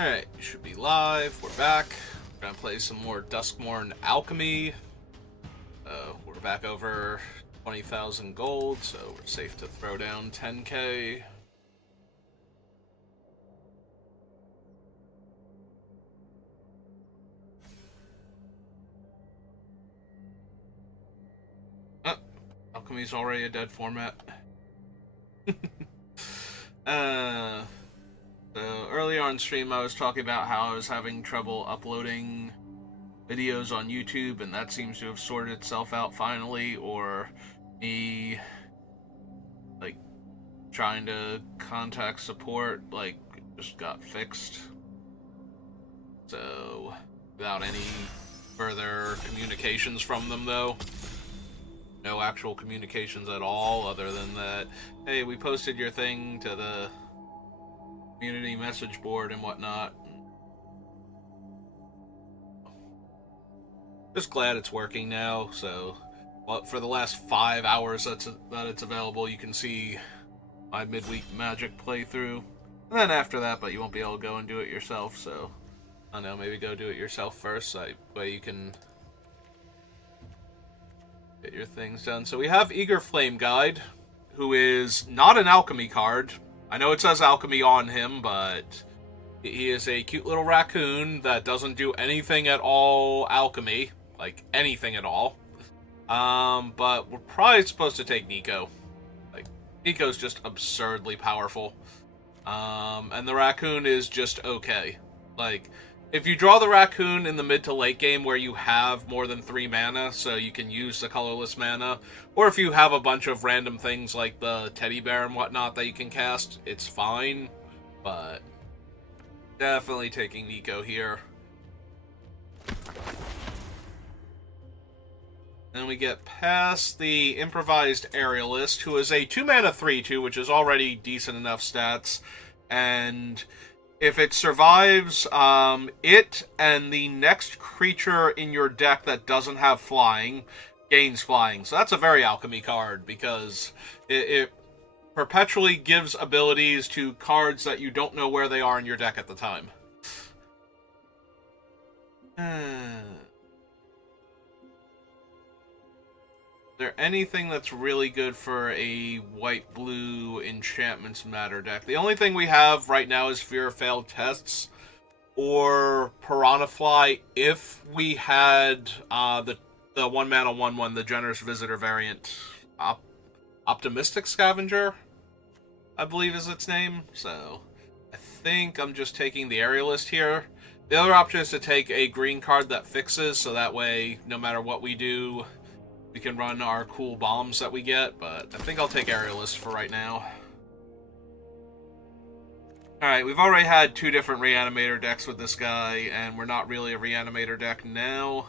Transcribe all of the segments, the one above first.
Alright, should be live. We're back. We're gonna play some more Duskmourn Alchemy. We're back over 20,000 gold, so we're safe to throw down 10k. Alchemy's already a dead format. So earlier on stream I was talking about how I was having trouble uploading videos on YouTube, and that seems to have sorted itself out finally, or me like trying to contact support just got fixed. So without any further communications from them though. No actual communications at all, other than that, hey, we posted your thing to the community message board and whatnot. Just glad it's working now, so for the last 5 hours that it's available, you can see my midweek Magic playthrough. And then after that, but you won't be able to go and do it yourself, so I don't know, maybe go do it yourself first, so that way you can get your things done. So we have Eager Flame Guide, who is not an alchemy card. I know it says alchemy on him, but he is a cute little raccoon that doesn't do anything at all alchemy. Like, anything at all. But we're probably supposed to take Nico. Like, Nico's just absurdly powerful. And the raccoon is just okay. Like, if you draw the raccoon in the mid to late game where you have more than 3 mana, so you can use the colorless mana, or if you have a bunch of random things like the teddy bear and whatnot that you can cast, it's fine. But definitely taking Nico here. Then we get past the Improvised Aerialist, who is a 2-mana 3/2, which is already decent enough stats, and if it survives, it and the next creature in your deck that doesn't have flying gains flying. So that's a very alchemy card, because it perpetually gives abilities to cards that you don't know where they are in your deck at the time. Is there anything that's really good for a white-blue Enchantments Matter deck? The only thing we have right now is Fear of Failed Tests or Piranha Fly if we had the 1-mana 1/1, the Generous Visitor variant. Optimistic Scavenger, I believe is its name. So I think I'm just taking the Aerialist here. The other option is to take a green card that fixes, so that way, no matter what we do, we can run our cool bombs that we get, but I think I'll take Aerialist for right now. Alright, we've already had 2 different Reanimator decks with this guy, and we're not really a Reanimator deck now.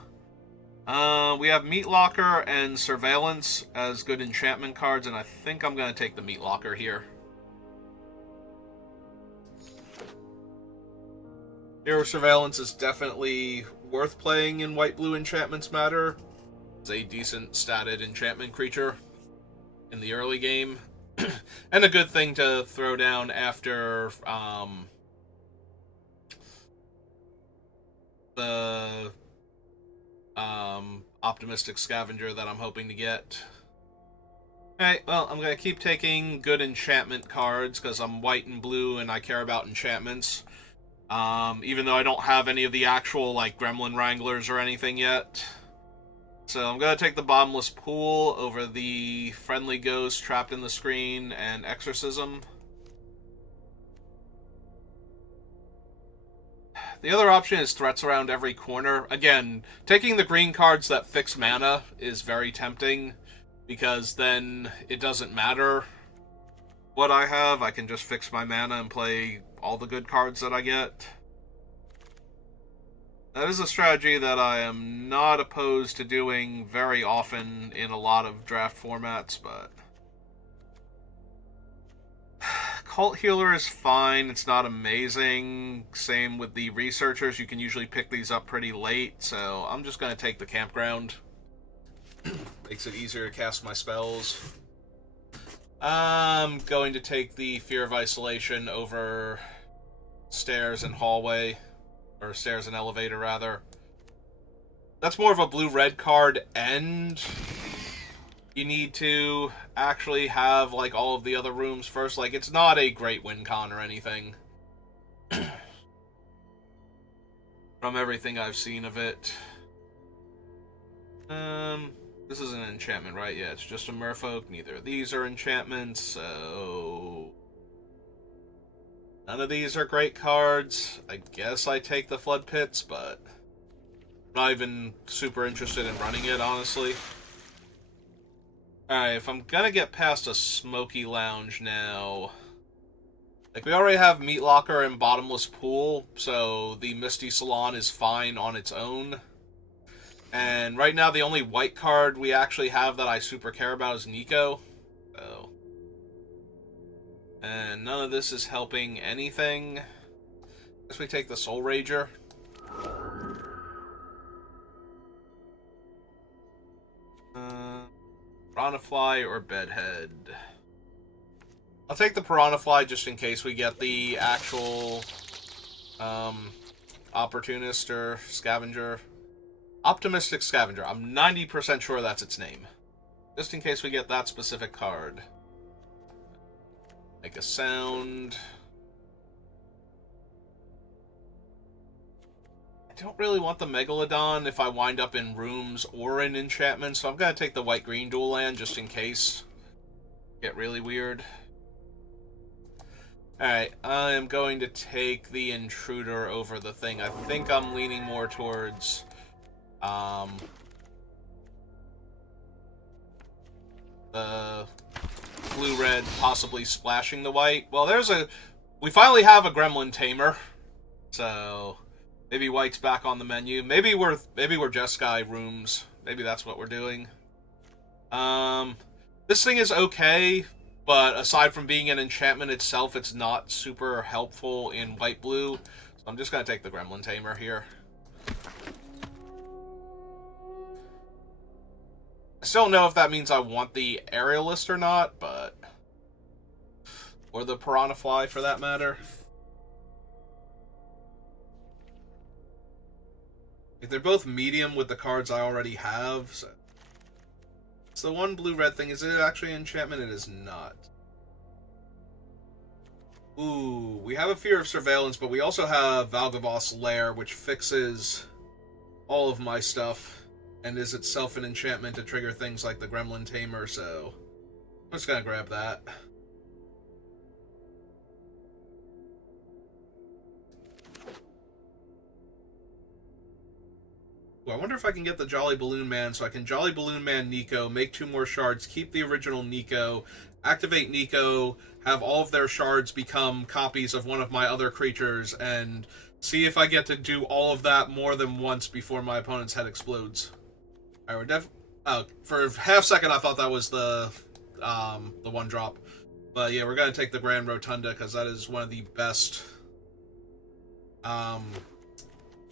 We have Meat Locker and Surveillance as good enchantment cards, and I think I'm going to take the Meat Locker here. Hero Surveillance is definitely worth playing in White-Blue Enchantments Matter. It's a decent statted enchantment creature in the early game. And a good thing to throw down after the Optimistic Scavenger that I'm hoping to get. Alright, well, I'm going to keep taking good enchantment cards because I'm white and blue and I care about enchantments. Even though I don't have any of the actual, Gremlin Wranglers or anything yet. So I'm going to take the Bottomless Pool over the Friendly Ghost, Trapped in the Screen, and Exorcism. The other option is Threats Around Every Corner. Again, taking the green cards that fix mana is very tempting, because then it doesn't matter what I have. I can just fix my mana and play all the good cards that I get. That is a strategy that I am not opposed to doing very often in a lot of draft formats, but Cult Healer is fine. It's not amazing. Same with the Researchers. You can usually pick these up pretty late, so I'm just going to take the Campground. Makes it easier to cast my spells. I'm going to take the Fear of Isolation over stairs and hallway, or stairs and elevator rather. That's more of a blue-red card, and you need to actually have like all of the other rooms first. Like, it's not a great win con or anything. From everything I've seen of it. This is an enchantment, right? Yeah, it's just a merfolk. Neither of these are enchantments, so none of these are great cards. I guess I take the Flood Pits, but I'm not even super interested in running it, honestly. Alright, if I'm gonna get past a Smoky Lounge now... Like, we already have Meat Locker and Bottomless Pool, so the Misty Salon is fine on its own. And right now, the only white card we actually have that I super care about is Nico. So. And none of this is helping anything. Guess we take the Soul Rager. Piranha Fly or Bedhead? I'll take the Piranha Fly just in case we get the actual Opportunist or Scavenger. Optimistic Scavenger. I'm 90% sure that's its name. Just in case we get that specific card. Make a sound. I don't really want the Megalodon if I wind up in rooms or in enchantments, so I'm going to take the white-green dual land just in case. Get really weird. Alright, I am going to take the Intruder over the thing. I think I'm leaning more towards... the blue-red possibly splashing the white. Well, we finally have a Gremlin Tamer, so maybe white's back on the menu. Maybe we're Jeskai rooms. Maybe that's what we're doing. This thing is okay, but aside from being an enchantment itself, it's not super helpful in white-blue. So I'm just gonna take the Gremlin Tamer here. I still don't know if that means I want the Aerialist or not, but... Or the Piranha Fly, for that matter. They're both medium with the cards I already have, so... It's the one blue-red thing. Is it actually an enchantment? It is not. Ooh, we have a Fear of Surveillance, but we also have Valgavoth's Lair, which fixes all of my stuff. And is itself an enchantment to trigger things like the Gremlin Tamer, so I'm just gonna grab that. Ooh, I wonder if I can get the Jolly Balloon Man, so I can Jolly Balloon Man Nico, make 2 more shards, keep the original Nico, activate Nico, have all of their shards become copies of one of my other creatures, and see if I get to do all of that more than once before my opponent's head explodes. Alright, for half second I thought that was the 1-drop. But yeah, we're gonna take the Grand Rotunda, because that is one of the best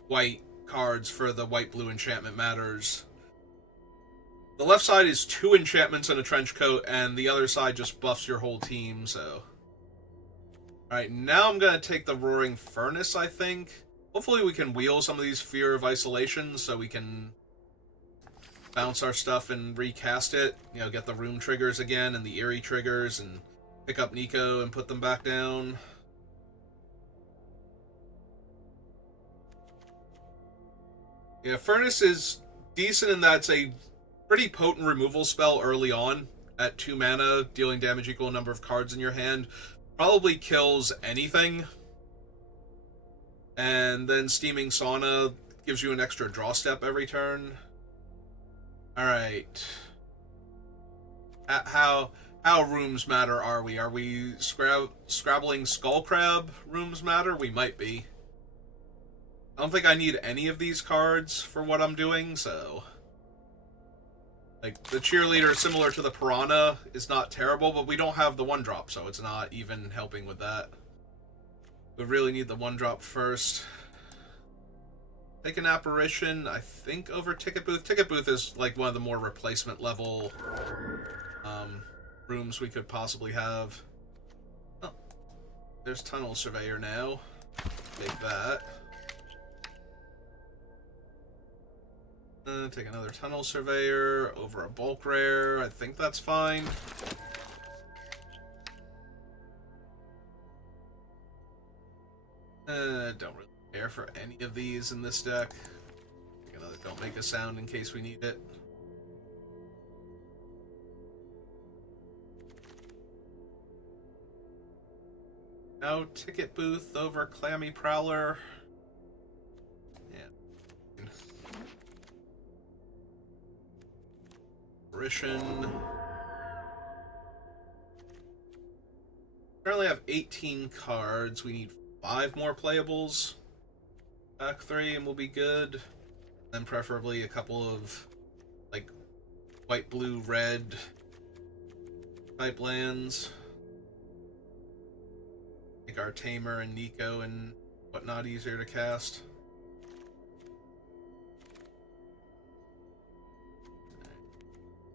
white cards for the white-blue enchantment matters. The left side is 2 enchantments and a trench coat, and the other side just buffs your whole team, so... Alright, now I'm gonna take the Roaring Furnace, I think. Hopefully we can wheel some of these Fear of Isolation, so we can bounce our stuff and recast it. You know, get the room triggers again, and the eerie triggers, and pick up Nico and put them back down. Yeah, Furnace is decent in that it's a pretty potent removal spell early on. At 2 mana, dealing damage equal number of cards in your hand. Probably kills anything. And then Steaming Sauna gives you an extra draw step every turn. Alright. How rooms matter are we? Are we scrabbling Skullcrab rooms matter? We might be. I don't think I need any of these cards for what I'm doing, so... Like, the Cheerleader, similar to the Piranha, is not terrible, but we don't have the 1-drop, so it's not even helping with that. We really need the 1-drop first. Take an Apparition, I think, over Ticket Booth. Ticket Booth is, like, one of the more replacement level rooms we could possibly have. Oh, there's Tunnel Surveyor now. Take that. Take another Tunnel Surveyor over a bulk rare. I think that's fine. Don't really care for any of these in this deck. Take another Don't Make a Sound in case we need it. Now Ticket Booth over Clammy Prowler. Yeah. Apparition. Currently have 18 cards. We need 5 more playables. Back 3 and we'll be good. Then preferably a couple of like white, blue, red type lands. Make our Tamer and Nico and whatnot easier to cast.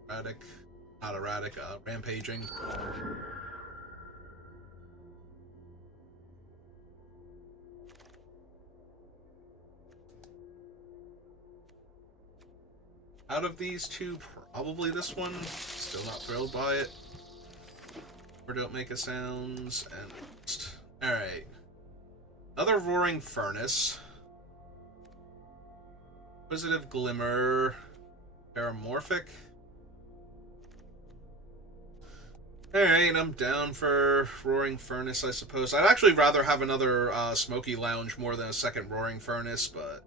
Erratic. Not erratic, rampaging. Out of these two, probably this one. Still not thrilled by it. Or Don't Make a Sounds. And alright. Another Roaring Furnace. Inquisitive Glimmer. Paramorphic. Alright, I'm down for Roaring Furnace, I suppose. I'd actually rather have another Smoky Lounge more than a second Roaring Furnace, but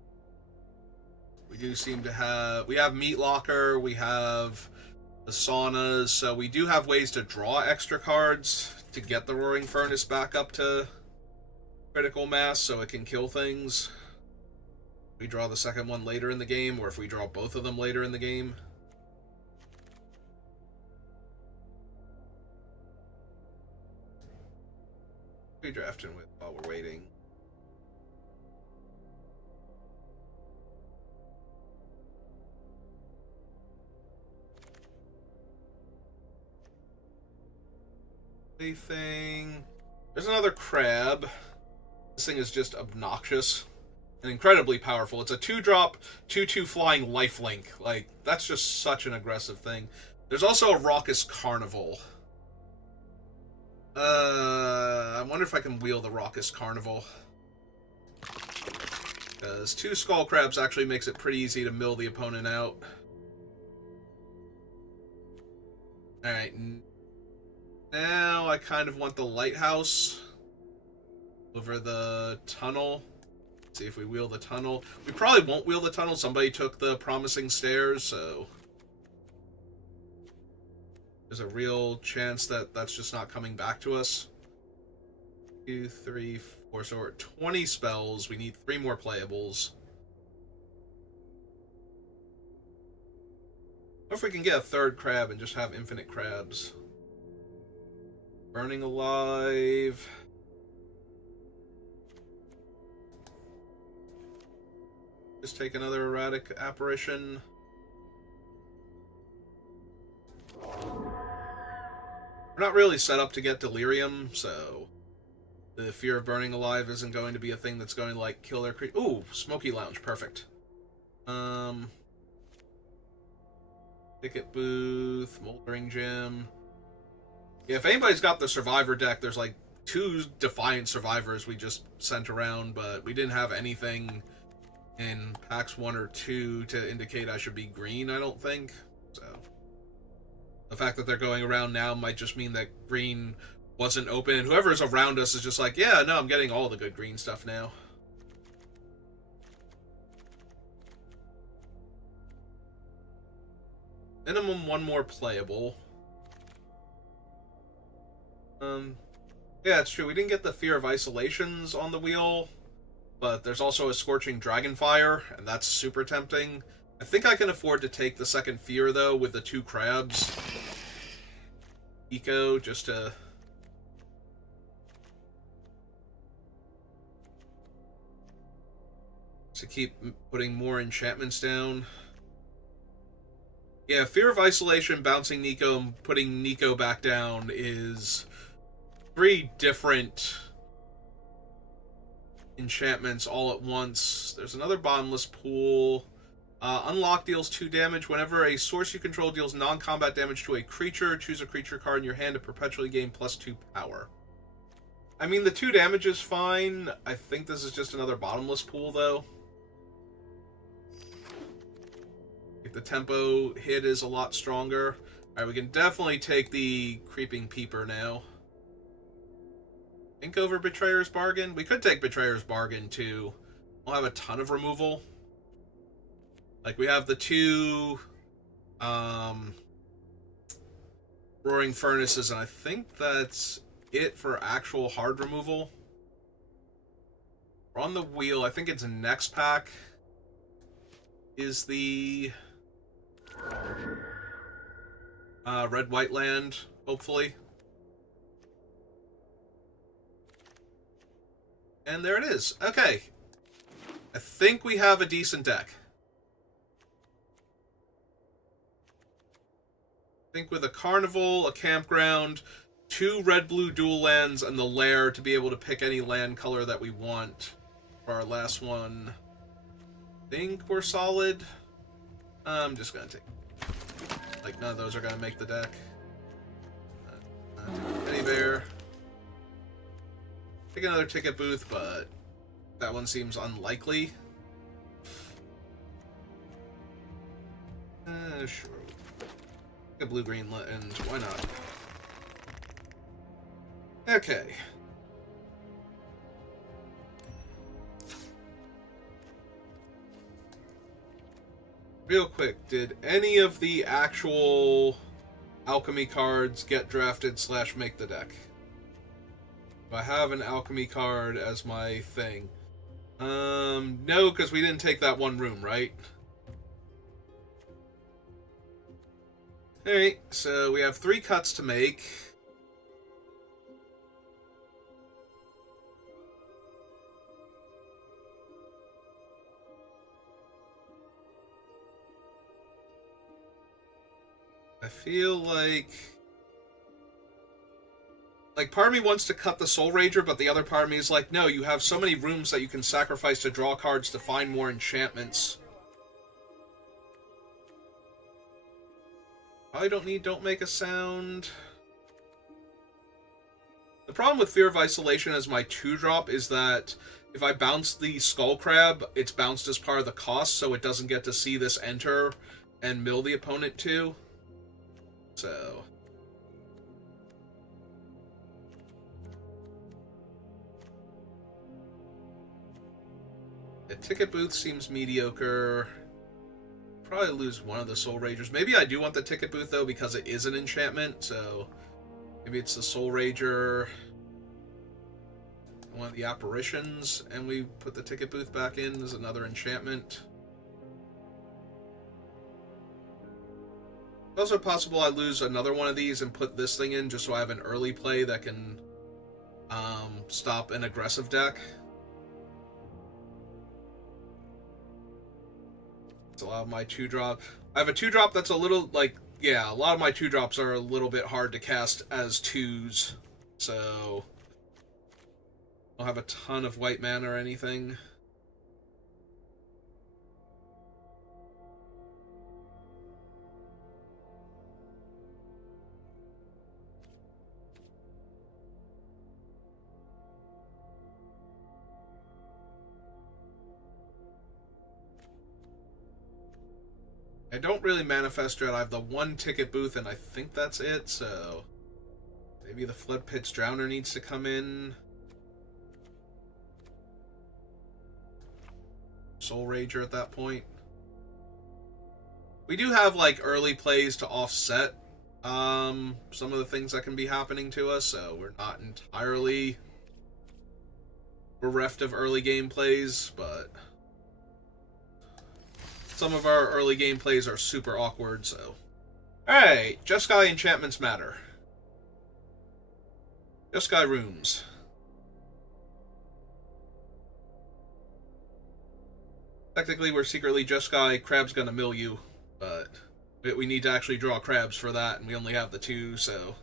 we do seem to have... We have Meat Locker, we have the Saunas, so we do have ways to draw extra cards to get the Roaring Furnace back up to critical mass so it can kill things. We draw the second one later in the game, or if we draw both of them later in the game. We drafting with while we're waiting. Anything? There's another crab. This thing is just obnoxious and incredibly powerful. It's a 2-drop, 2/2 flying lifelink. Like, that's just such an aggressive thing. There's also a Raucous Carnival. I wonder if I can wheel the Raucous Carnival. Because 2 Skull Crabs actually makes it pretty easy to mill the opponent out. Alright. Now I kind of want the Lighthouse over the Tunnel. Let's see if we wheel the Tunnel. We probably won't wheel the Tunnel. Somebody took the Promising Stairs, so there's a real chance that that's just not coming back to us. 2, 3, 4, so we're at 20 spells. We need 3 more playables. What if we can get a 3rd crab and just have infinite crabs? Burning Alive. Just take another Erratic Apparition. We're not really set up to get Delirium, so the fear of Burning Alive isn't going to be a thing that's going to, like, kill their creature. Ooh, Smoky Lounge, perfect. Ticket Booth, Moldering Gym. Yeah, if anybody's got the Survivor deck, there's, like, 2 Defiant Survivors we just sent around, but we didn't have anything in packs 1 or 2 to indicate I should be green, I don't think. So the fact that they're going around now might just mean that green wasn't open. Whoever's around us is just like, yeah, no, I'm getting all the good green stuff now. Minimum 1 more playable. Yeah, it's true. We didn't get the Fear of Isolations on the wheel, but there's also a Scorching Dragonfire, and that's super tempting. I think I can afford to take the second Fear, though, with the 2 crabs. Eco, just to keep putting more enchantments down. Yeah, Fear of Isolation, bouncing Nico, and putting Nico back down is 3 different enchantments all at once. There's another bottomless pool. Unlock deals 2 damage. Whenever a source you control deals non-combat damage to a creature, choose a creature card in your hand to perpetually gain +2 power. I mean, the 2 damage is fine. I think this is just another bottomless pool, though. Like, the tempo hit is a lot stronger. Alright, we can definitely take the Creeping Peeper now. Think over Betrayer's Bargain? We could take Betrayer's Bargain, too. We'll have a ton of removal. Like, we have the 2 Roaring Furnaces, and I think that's it for actual hard removal. We're on the wheel. I think it's next pack is the red-white land, hopefully. And there it is. Okay. I think we have a decent deck. I think with a Carnival, a Campground, 2 red-blue dual lands, and the Lair to be able to pick any land color that we want for our last one. I think we're solid. I'm just gonna take... Like, none of those are gonna make the deck. Penny Bear. Take another Ticket Booth, but that one seems unlikely. Sure. A blue-green and why not? Okay. Real quick, did any of the actual Alchemy cards get drafted / make the deck? Do I have an Alchemy card as my thing? No, because we didn't take that one room, right? Alright, so we have 3 cuts to make. I feel like part of me wants to cut the Soul Rager, but the other part of me is like, no, you have so many rooms that you can sacrifice to draw cards to find more enchantments. I don't make a sound. The problem with Fear of Isolation as my 2-drop is that if I bounce the Skull Crab, it's bounced as part of the cost, so it doesn't get to see this enter and mill the opponent too. So... the Ticket Booth seems mediocre. Probably lose one of the Soul Ragers. Maybe I do want the Ticket Booth, though, because it is an enchantment, so... maybe it's the Soul Rager... one of the Apparitions, and we put the Ticket Booth back in as another enchantment. It's also possible I lose another one of these and put this thing in just so I have an early play that can stop an aggressive deck. It's a lot of my 2-drop. I have a 2-drop that's a little, like, yeah, a lot of my 2-drops are a little bit hard to cast as 2s, so I don't have a ton of white mana or anything. I don't really manifest Dread. I have the 1 Ticket Booth, and I think that's it, so maybe the Flood Pit's Drowner needs to come in. Soul Rager at that point. We do have, like, early plays to offset some of the things that can be happening to us, so we're not entirely bereft of early game plays, but some of our early game plays are super awkward, so... Alright, Jeskai enchantments matter. Jeskai rooms. Technically, we're secretly Jeskai, Crab's gonna mill you, but we need to actually draw crabs for that, and we only have the 2, so...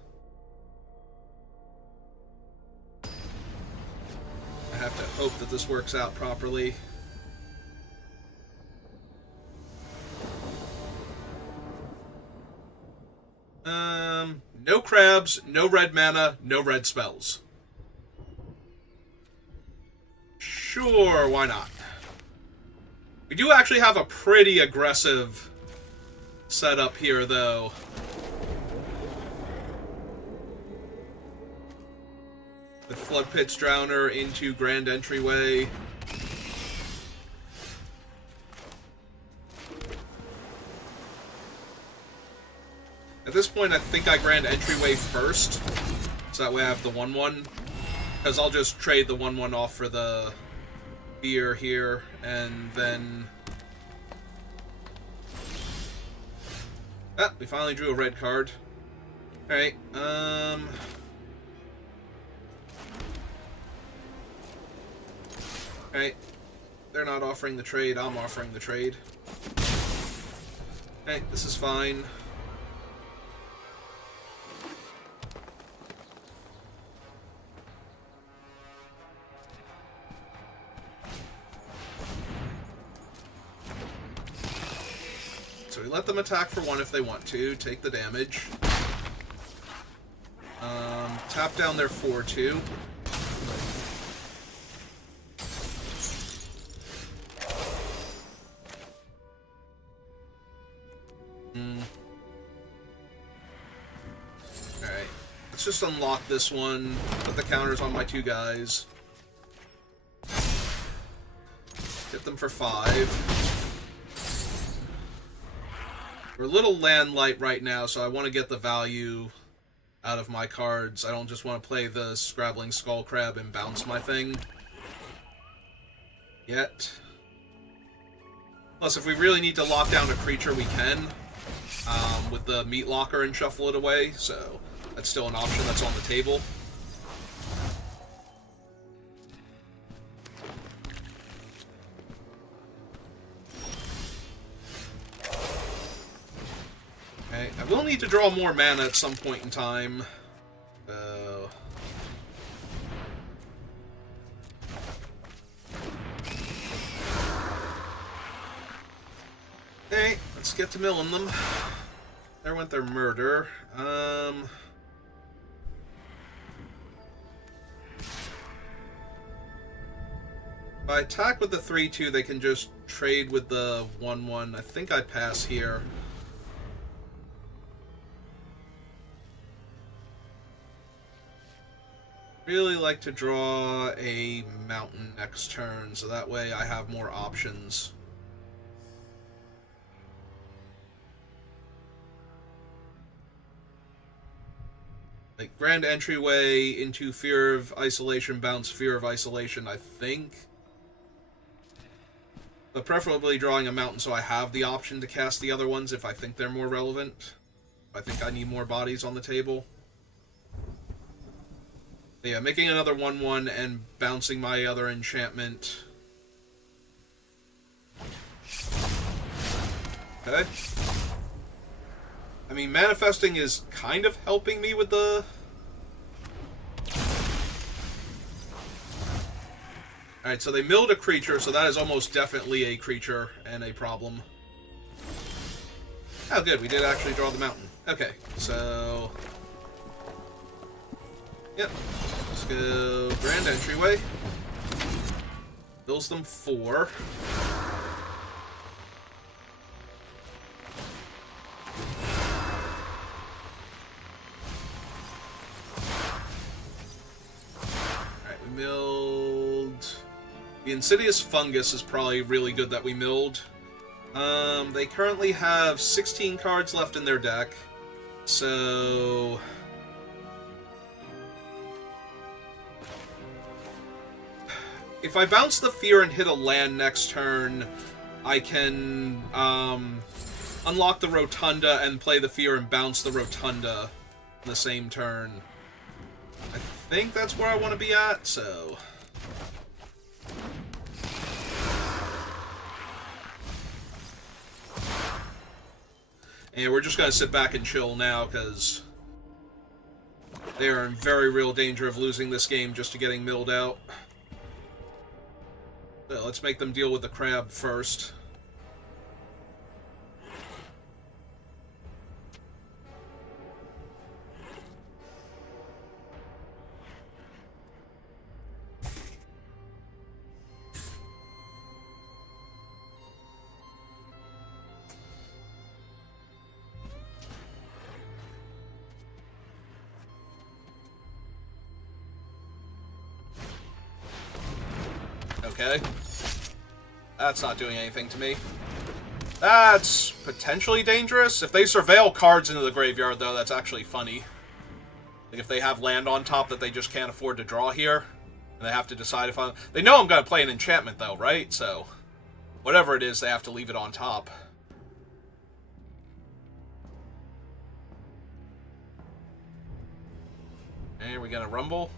I have to Hope that this works out properly. No crabs, no red mana, no red spells. Sure, why not? We do actually have a pretty aggressive setup here, though. With Flood Pit's Drowner into Grand Entryway. At this point, I think I Grand Entryway first, so that way I have the 1/1. Because I'll just trade the 1/1 off for the beer here, and then... Ah, we finally drew a red card. Alright, Alright, they're not offering the trade, I'm offering the trade. Alright, this is fine. So we let them attack for 1 if they want to, take the damage. Tap down their 4/2. Alright, let's just unlock this one, put the counters on my 2 guys. Hit them for 5. We're a little land light right now, so I want to get the value out of my cards. I don't just want to play the Scrabbling Skull Crab and bounce my thing yet. Plus, if we really need to lock down a creature, we can with the Meat Locker and shuffle it away, so that's still an option that's on the table. Okay, I will need to draw more mana at some point in time. Okay, let's get to milling them. There went their murder. If I attack with the 3/2, they can just trade with the 1/1. I think I pass here. Really like to draw a mountain next turn, so that way I have more options. Like Grand Entryway into Fear of Isolation, bounce Fear of Isolation, I think. But preferably drawing a mountain so I have the option to cast the other ones if I think they're more relevant. I think I need more bodies on the table. Yeah, making another 1/1 and bouncing my other enchantment. Okay. I mean, manifesting is kind of helping me with the... Alright, so they milled a creature, so that is almost definitely a creature and a problem. Oh, good, we did actually draw the mountain. Okay, so... Yep. Let's go Grand Entryway. Bills them 4. Alright, we milled... The Insidious Fungus is probably really good that we milled. They currently have 16 cards left in their deck. So... If I bounce the Fear and hit a land next turn, I can unlock the Rotunda and play the Fear and bounce the Rotunda in the same turn. I think that's where I want to be at, so... And we're just going to sit back and chill now, because they are in very real danger of losing this game just to getting milled out. So let's make them deal with the crab first. Okay. That's not doing anything to me. That's potentially dangerous. If they surveil cards into the graveyard, though, that's actually funny. Like, if they have land on top that they just can't afford to draw here, and they have to decide if They know I'm going to play an enchantment, though, right? So, whatever it is, they have to leave it on top. And we're going to rumble.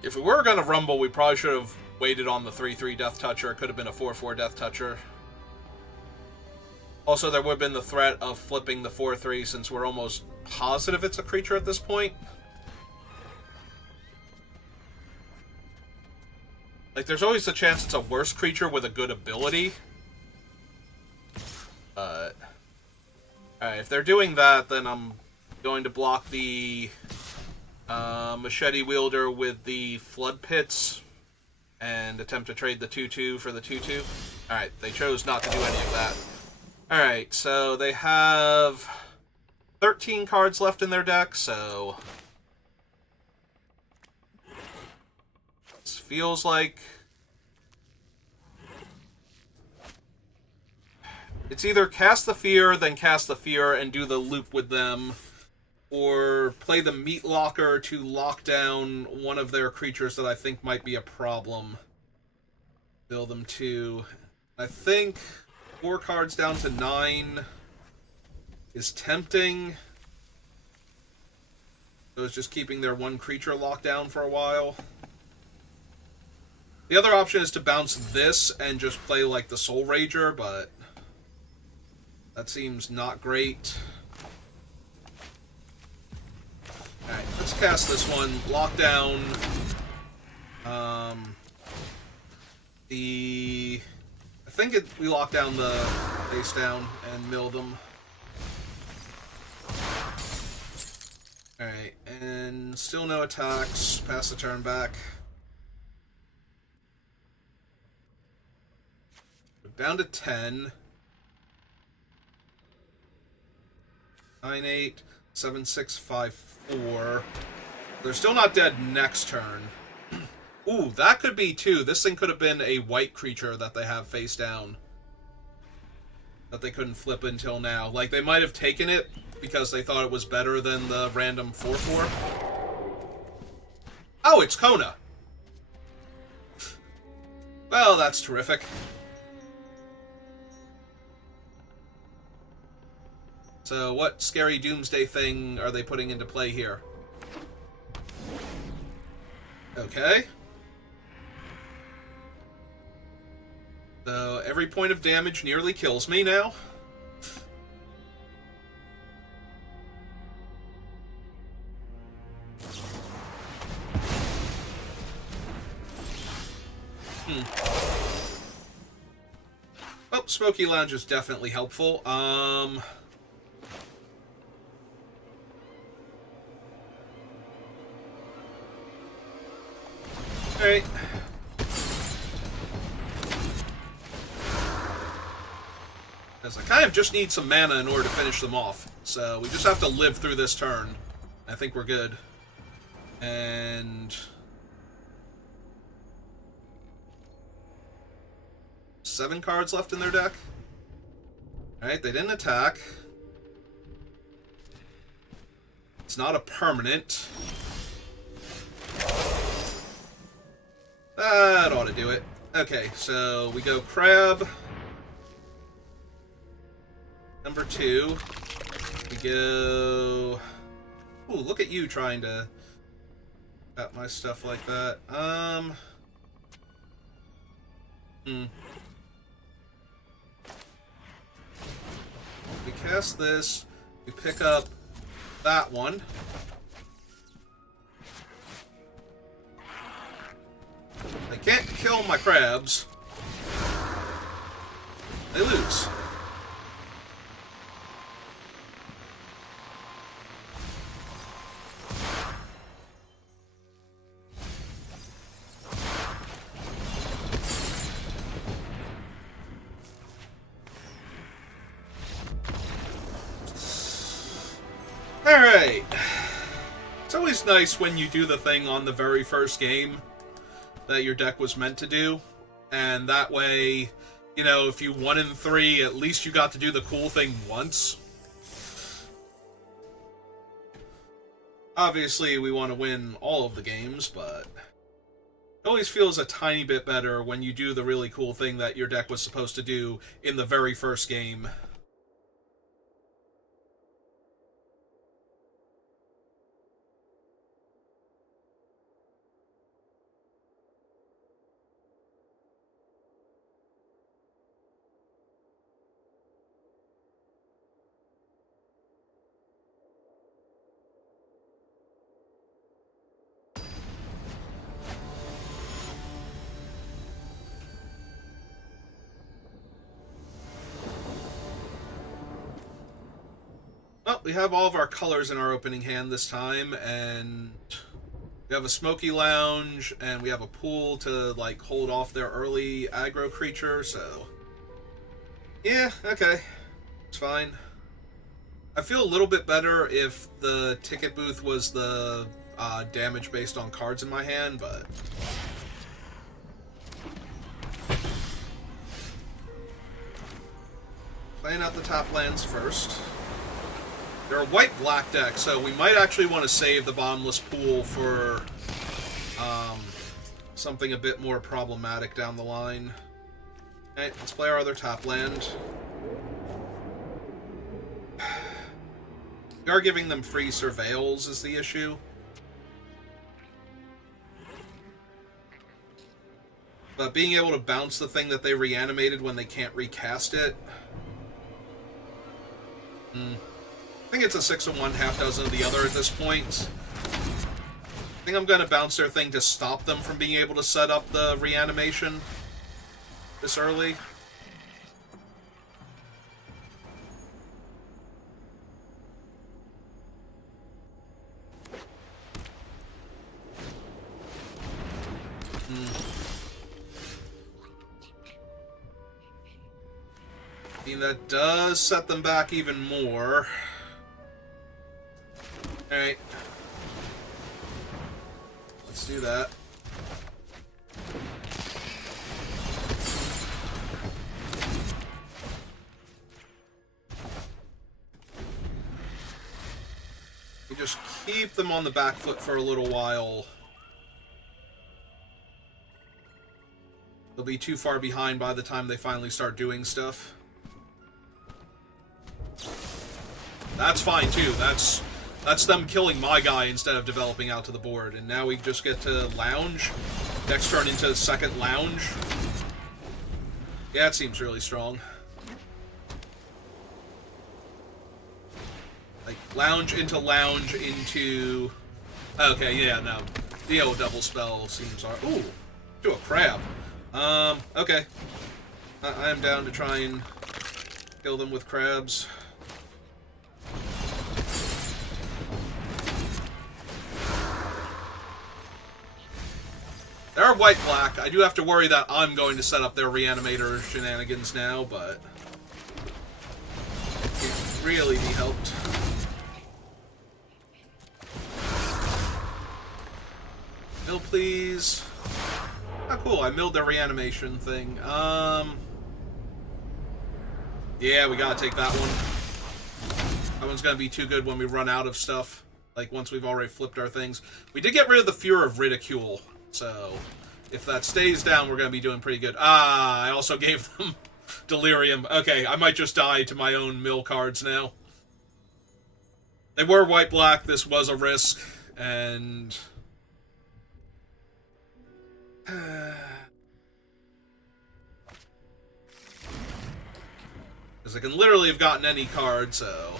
If we were going to rumble, we probably should have waited on the 3/3 Death Toucher. It could have been a 4/4 Death Toucher. Also, there would have been the threat of flipping the 4/3 since we're almost positive it's a creature at this point. Like, there's always the chance it's a worse creature with a good ability. But... Alright, if they're doing that, then I'm going to block the... Machete Wielder with the Flood Pits and attempt to trade the 2/2 for the 2/2. Alright, they chose not to do any of that. Alright, so they have 13 cards left in their deck, so this feels like it's either cast the Fear, then cast the Fear and do the loop with them, or play the Meat Locker to lock down one of their creatures that I think might be a problem. Build them to... I think 4 cards down to 9 is tempting. So it's just keeping their one creature locked down for a while. The other option is to bounce this and just play like the Soul Rager, but that seems not great. Alright, let's cast this one. Lock down I think we lock down the face down and mill them. Alright, and still no attacks. Pass the turn back. We're down to 10. 9, 8, 7, 6, 5, 4. They're still not dead next turn. Ooh, that could be too. This thing could have been a white creature that they have face down. That they couldn't flip until now. Like, they might have taken it because they thought it was better than the random 4/4. Oh, it's Kona. Well, that's terrific. So what scary doomsday thing are they putting into play here? Okay. So every point of damage nearly kills me now. Oh, Smoky Lounge is definitely helpful. Alright. Because I kind of just need some mana in order to finish them off. So we just have to live through this turn. I think we're good. And... 7 cards left in their deck. Alright, they didn't attack. It's not a permanent. That ought to do it. Okay, so we go Crab. Number 2. We go... Ooh, look at you trying to cut my stuff like that. We cast this. We pick up that one. I can't kill my crabs. They lose. Alright. It's always nice when you do the thing on the very first game that your deck was meant to do. And that way, you know, if you won in 3, at least you got to do the cool thing once. Obviously, we want to win all of the games, but it always feels a tiny bit better when you do the really cool thing that your deck was supposed to do in the very first game. Well, we have all of our colors in our opening hand this time, and we have a smoky lounge, and we have a pool to, like, hold off their early aggro creature, so... yeah, okay. It's fine. I feel a little bit better if the ticket booth was the damage based on cards in my hand, but... playing out the top lands first. They're a white-black deck, so we might actually want to save the bottomless pool for something a bit more problematic down the line. Okay, let's play our other top land. We are giving them free surveils is the issue. But being able to bounce the thing that they reanimated when they can't recast it... I think it's a 6 of one, half dozen of the other at this point. I think I'm going to bounce their thing to stop them from being able to set up the reanimation this early. I mean, that does set them back even more. Alright. Let's do that. We just keep them on the back foot for a little while. They'll be too far behind by the time they finally start doing stuff. That's fine too. That's them killing my guy instead of developing out to the board. And now we just get to lounge. Next turn into second lounge. Yeah, it seems really strong. Like, lounge into... okay, yeah, no. Dio double spell seems... ooh, to a crab. Okay. I am down to try and kill them with crabs. They're white-black. I do have to worry that I'm going to set up their reanimator shenanigans now, but it really be helped. Mill, please. Oh, cool. I milled their reanimation thing. Yeah, we gotta take that one. That one's gonna be too good when we run out of stuff. Like, once we've already flipped our things. We did get rid of the Fear of Ridicule. So, if that stays down, we're going to be doing pretty good. Ah, I also gave them Delirium. Okay, I might just die to my own mill cards now. They were white-black. This was a risk. And... because I can literally have gotten any card, so...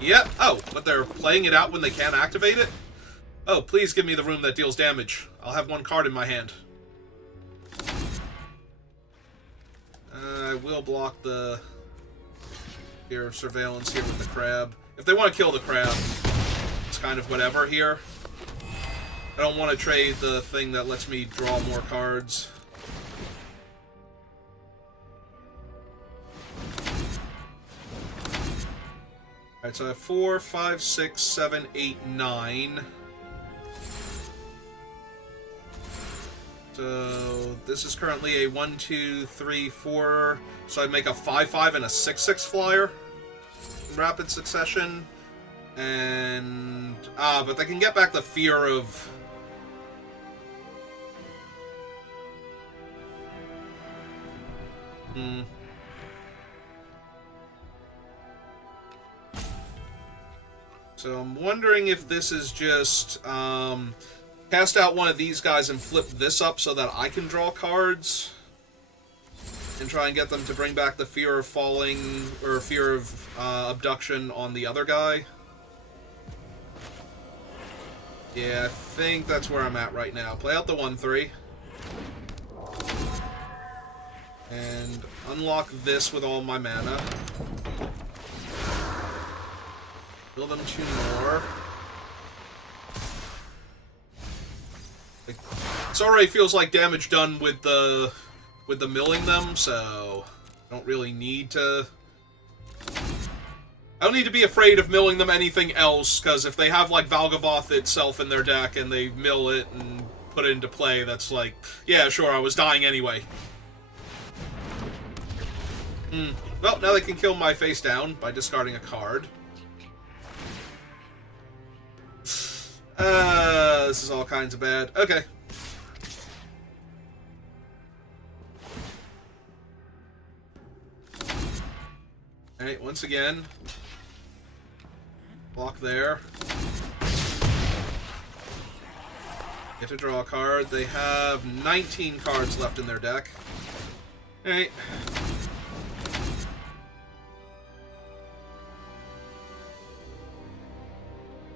yep. Oh, but they're playing it out when they can't activate it? Oh, please give me the room that deals damage. I'll have one card in my hand. I will block the fear of surveillance here with the crab. If they want to kill the crab, it's kind of whatever here. I don't want to trade the thing that lets me draw more cards. Alright, so I have 4, 5, 6, 7, 8, 9. So this is currently a 1, 2, 3, 4. So I'd make a 5, 5 and a 6, 6 flyer in rapid succession. And but they can get back the fear of So I'm wondering if this is just cast out one of these guys and flip this up so that I can draw cards and try and get them to bring back the fear of falling or fear of abduction on the other guy. Yeah, I think that's where I'm at right now. Play out the 1/3. And unlock this with all my mana. Build them 2 more. It already feels like damage done with the milling them, so I don't really need to. I don't need to be afraid of milling them anything else, because if they have like Valgavoth itself in their deck and they mill it and put it into play, that's like, yeah, sure, I was dying anyway. Well, now they can kill my face down by discarding a card. This is all kinds of bad. Okay. Alright, once again. Block there. Get to draw a card. They have 19 cards left in their deck. Alright.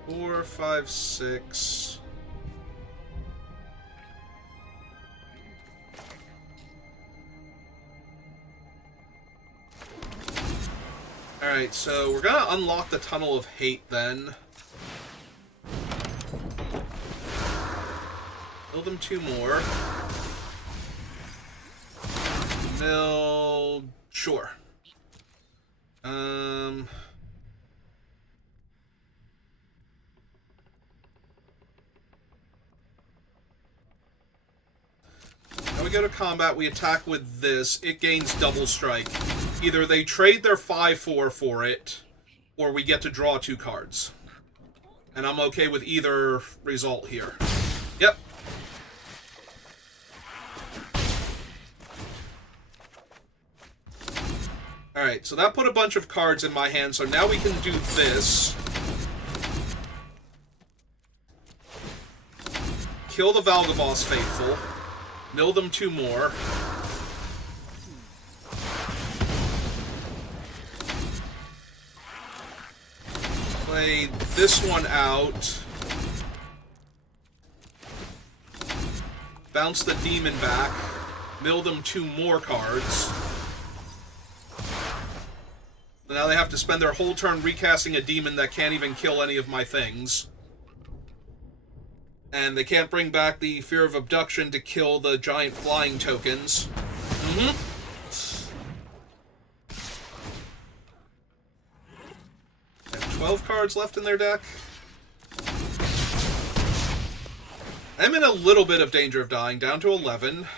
Four, 5, 6. Alright, so we're gonna unlock the Tunnel of Hate then. Build them 2 more. Mill... Sure. Now we go to combat, we attack with this, it gains double strike. Either they trade their 5/4 for it, or we get to draw 2 cards. And I'm okay with either result here. Yep. Alright, so that put a bunch of cards in my hand, so now we can do this. Kill the Valgavoth Faithful. Mill them 2 more. Play this one out. Bounce the demon back. Mill them 2 more cards. Now they have to spend their whole turn recasting a demon that can't even kill any of my things. And they can't bring back the fear of abduction to kill the giant flying tokens. They have 12 cards left in their deck. I'm in a little bit of danger of dying, down to 11.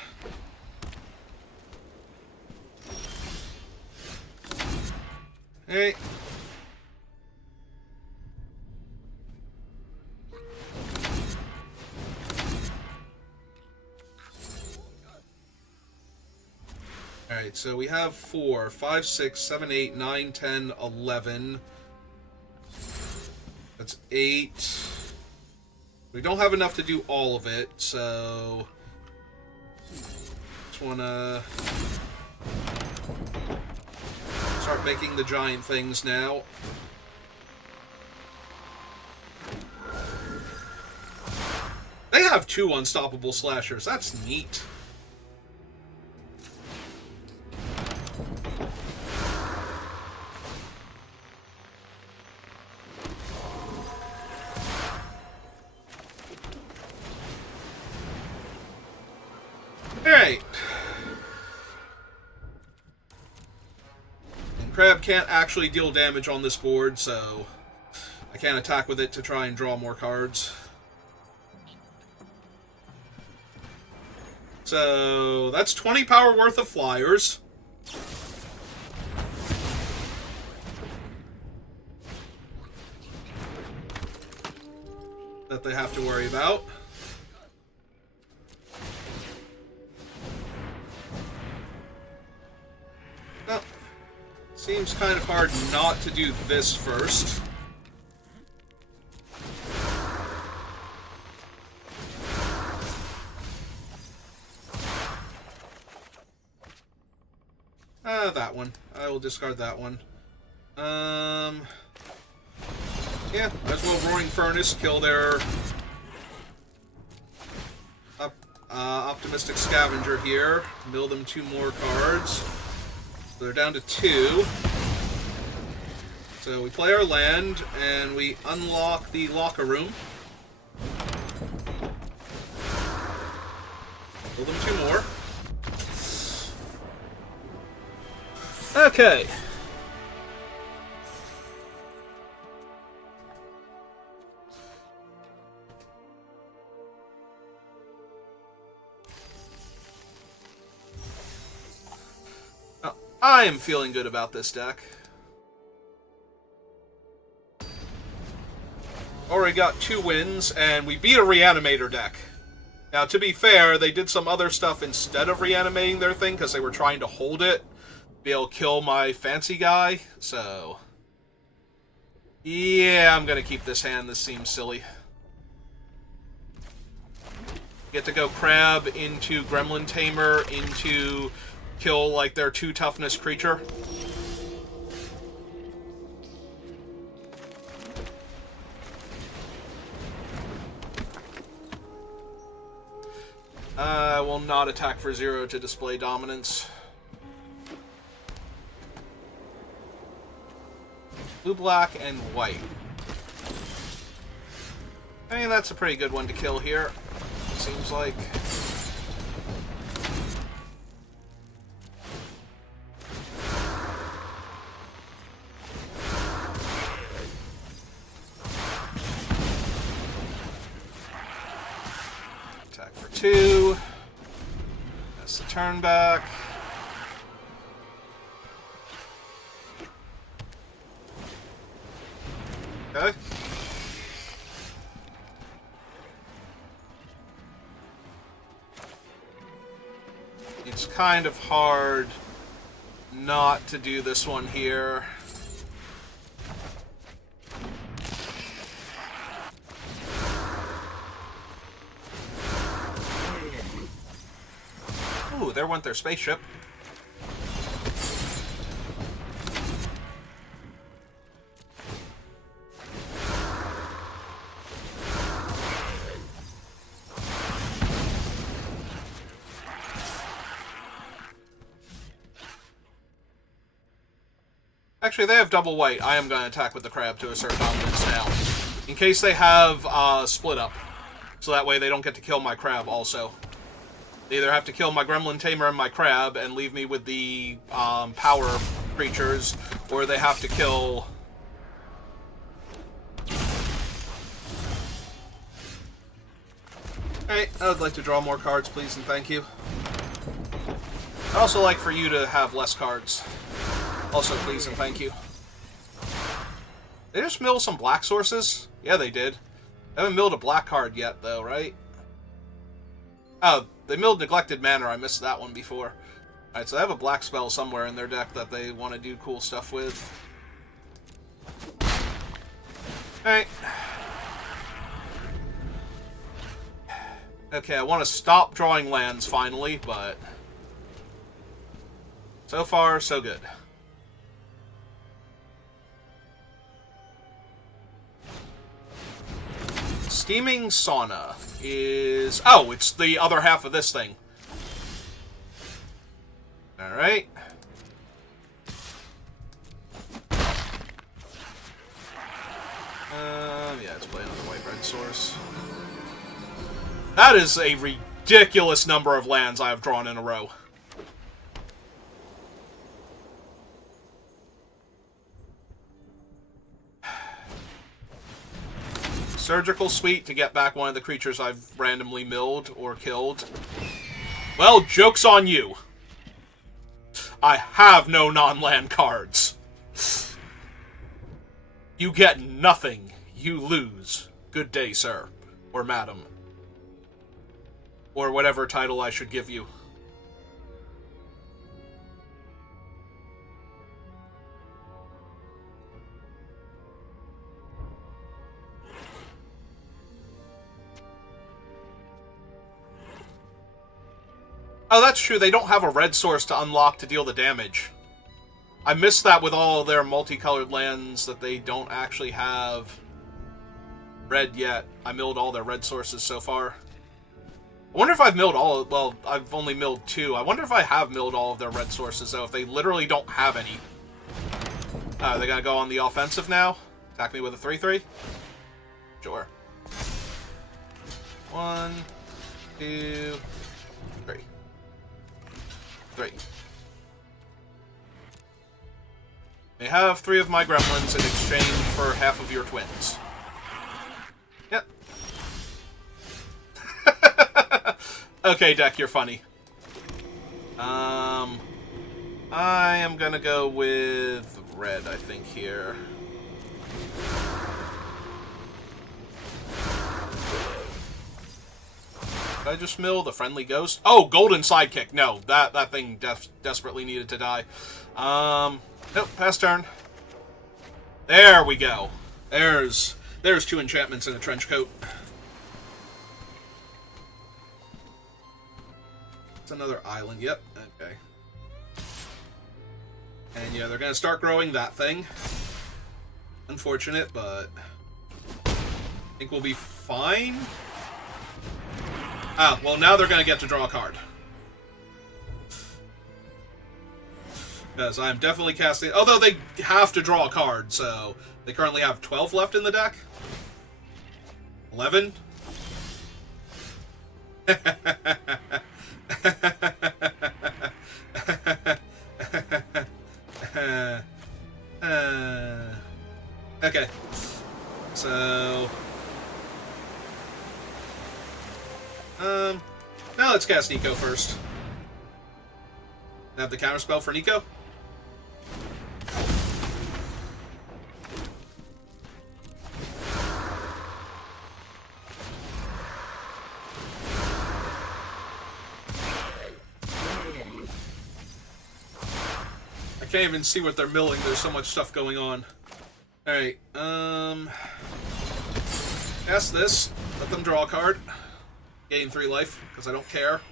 Hey. Alright, so we have 4, 5, 6, 7, 8, 9, 10, 11. That's 8. We don't have enough to do all of it, so... Just wanna... start making the giant things now. They have 2 unstoppable slashers. That's neat. Crab can't actually deal damage on this board, so I can't attack with it to try and draw more cards. So that's 20 power worth of flyers. That they have to worry about. Well, seems kind of hard not to do this first. That one. I will discard that one. Yeah, might as well Roaring Furnace, kill their Optimistic Scavenger here. Mill them 2 more cards. So they're down to 2. So we play our land, and we unlock the locker room. Mill them 2 more. Okay. I am feeling good about this deck. Already got 2 wins, and we beat a Reanimator deck. Now, to be fair, they did some other stuff instead of reanimating their thing, because they were trying to hold it, be able to kill my fancy guy, so... yeah, I'm gonna keep this hand. This seems silly. Get to go Crab into Gremlin Tamer into... kill, like, their 2 toughness creature. I will not attack for 0 to display dominance. Blue, black, and white. I mean, that's a pretty good one to kill here, it seems like. Attack for 2. That's the turn back. Okay. It's kind of hard not to do this one here. Ooh, there went their spaceship. Actually, they have double white. I am going to attack with the Crab to assert dominance now. In case they have split up. So that way they don't get to kill my Crab also. They either have to kill my Gremlin Tamer and my Crab and leave me with the power creatures, or they have to kill... Alright, I would like to draw more cards, please and thank you. I'd also like for you to have less cards. Also, please and thank you. They just mill some black sources? Yeah, they did. They haven't milled a black card yet, though, right? Oh, they milled Neglected Manor. I missed that one before. Alright, so they have a black spell somewhere in their deck that they want to do cool stuff with. Alright. Okay, I want to stop drawing lands, finally, but... so far, so good. Steaming Sauna is... oh, it's the other half of this thing. Alright. Yeah, let's play another white-red source. That is a ridiculous number of lands I have drawn in a row. Surgical Suite to get back one of the creatures I've randomly milled or killed. Well, joke's on you. I have no non-land cards. You get nothing. You lose. Good day, sir. Or madam. Or whatever title I should give you. Oh, that's true. They don't have a red source to unlock to deal the damage. I missed that with all their multicolored lands that they don't actually have red yet. I milled all their red sources so far. I wonder if I've milled all... Well, I've only milled 2. I wonder if I have milled all of their red sources, though, if they literally don't have any. They're gonna go on the offensive now? Attack me with a 3-3? Sure. 1, 2, 3. 3. They have 3 of my gremlins in exchange for half of your twins. Yep. Okay, deck, you're funny. I am gonna go with red, I think, here. Did I just mill the friendly ghost? Oh, golden sidekick. No, that thing desperately needed to die. Nope, pass turn. There we go. There's 2 enchantments in a trench coat. It's another island. Yep, okay. And yeah, they're gonna start growing that thing. Unfortunate, but I think we'll be fine. Ah, well, now they're going to get to draw a card. Because I'm definitely casting... Although they have to draw a card, so... They currently have 12 left in the deck? 11? Okay. So... Now let's cast Nico first. Have the counterspell for Nico. I can't even see what they're milling. There's so much stuff going on. Alright, cast this. Let them draw a card. Gain 3 life, because I don't care.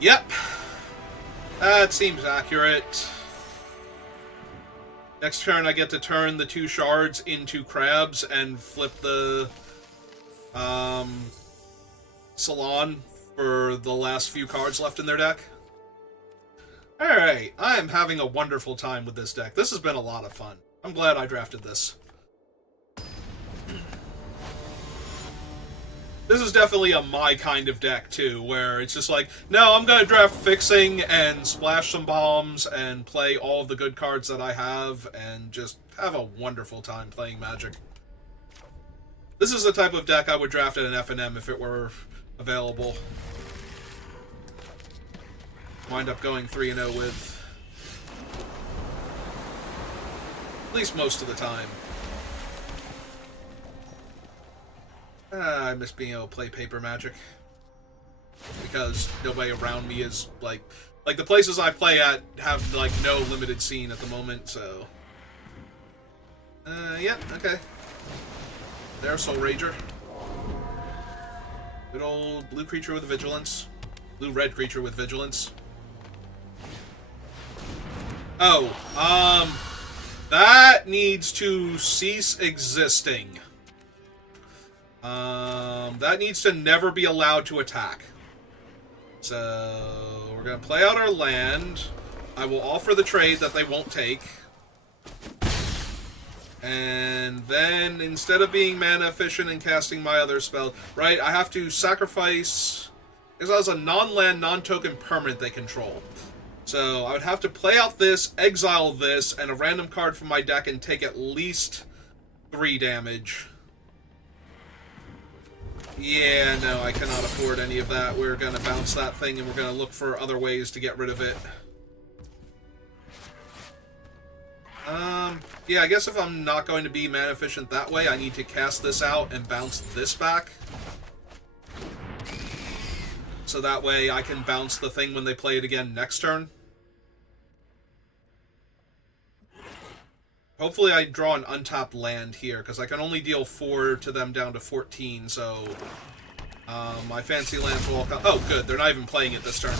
Yep. That seems accurate. Next turn I get to turn the 2 shards into crabs and flip the Salon for the last few cards left in their deck. Alright, I am having a wonderful time with this deck. This has been a lot of fun. I'm glad I drafted this. This is definitely a my kind of deck, too, where it's just like, no, I'm gonna draft Fixing and splash some bombs and play all of the good cards that I have and just have a wonderful time playing Magic. This is the type of deck I would draft at an FNM if it were available. Wind up going 3-0 with. At least most of the time. I miss being able to play paper Magic. Because nobody around me is, like the places I play at have, like, no limited scene at the moment, so... yeah, okay. There's Soul Rager. Good old blue creature with Vigilance. Blue-red creature with Vigilance. Oh, that needs to cease existing. That needs to never be allowed to attack. So, we're gonna play out our land. I will offer the trade that they won't take. And then, instead of being mana efficient and casting my other spell, right, I have to sacrifice Exiles a non-land, non-token permanent they control. So I would have to play out this, exile this, and a random card from my deck and take at least 3 damage. Yeah, no, I cannot afford any of that. We're going to bounce that thing, and we're going to look for other ways to get rid of it. Yeah, I guess if I'm not going to be mana efficient that way, I need to cast this out and bounce this back. So that way I can bounce the thing when they play it again next turn. Hopefully I draw an untapped land here, because I can only deal 4 to them down to 14, so... my fancy lands will all come... Oh, good, they're not even playing it this turn.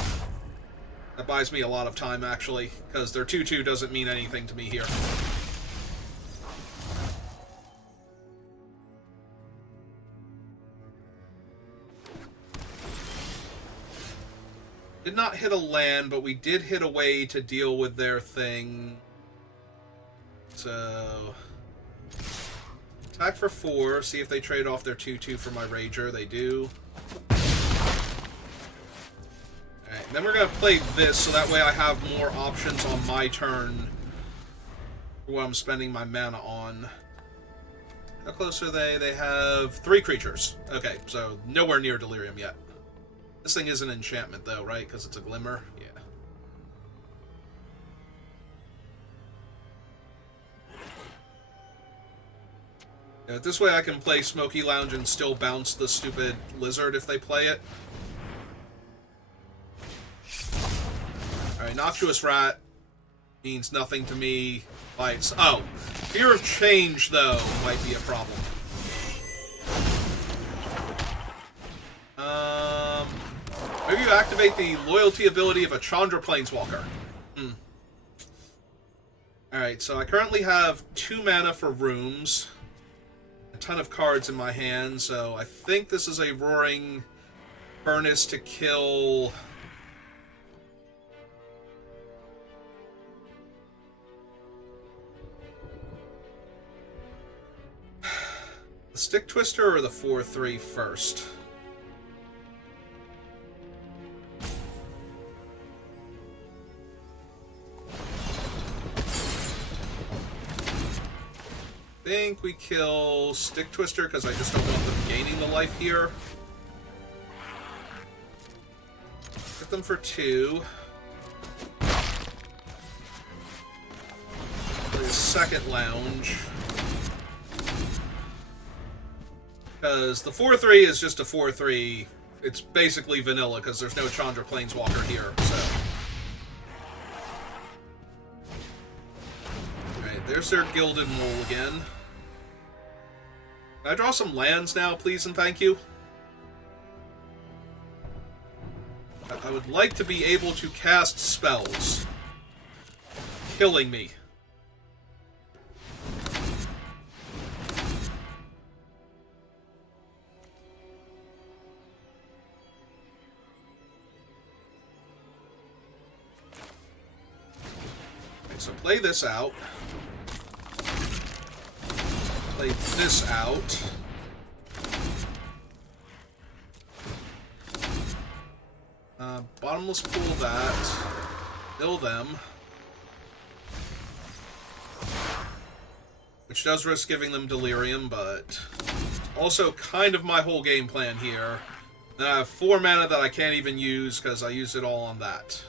That buys me a lot of time, actually, because their 2-2 doesn't mean anything to me here. Did not hit a land, but we did hit a way to deal with their thing. So... attack for 4, see if they trade off their 2-2 for my Rager. They do. Alright, then we're going to play this, so that way I have more options on my turn for what I'm spending my mana on. How close are they? They have 3 creatures. Okay, so nowhere near Delirium yet. This thing is an enchantment, though, right? Because it's a Glimmer? Yeah. Yeah, this way I can play Smoky Lounge and still bounce the stupid lizard if they play it. Alright, Noxious Rat means nothing to me. Oh, Fear of Change, though, might be a problem. Maybe you activate the loyalty ability of a Chandra Planeswalker. Alright, so I currently have 2 mana for rooms. A ton of cards in my hand, so I think this is a Roaring Furnace to kill... the Stick Twister or the 4-3 first? I think we kill Stick Twister because I just don't want them gaining the life here. Hit them for 2. Play a second Lounge. Because the 4-3 is just a 4-3. It's basically vanilla because there's no Chandra Planeswalker here, so... Alright, there's their Gilded Mole again. Can I draw some lands now, please and thank you? I would like to be able to cast spells. Killing me. Okay, so play this out. Play this out. Bottomless pool that. Kill them. Which does risk giving them Delirium, but also kind of my whole game plan here. Then I have 4 mana that I can't even use because I used it all on that.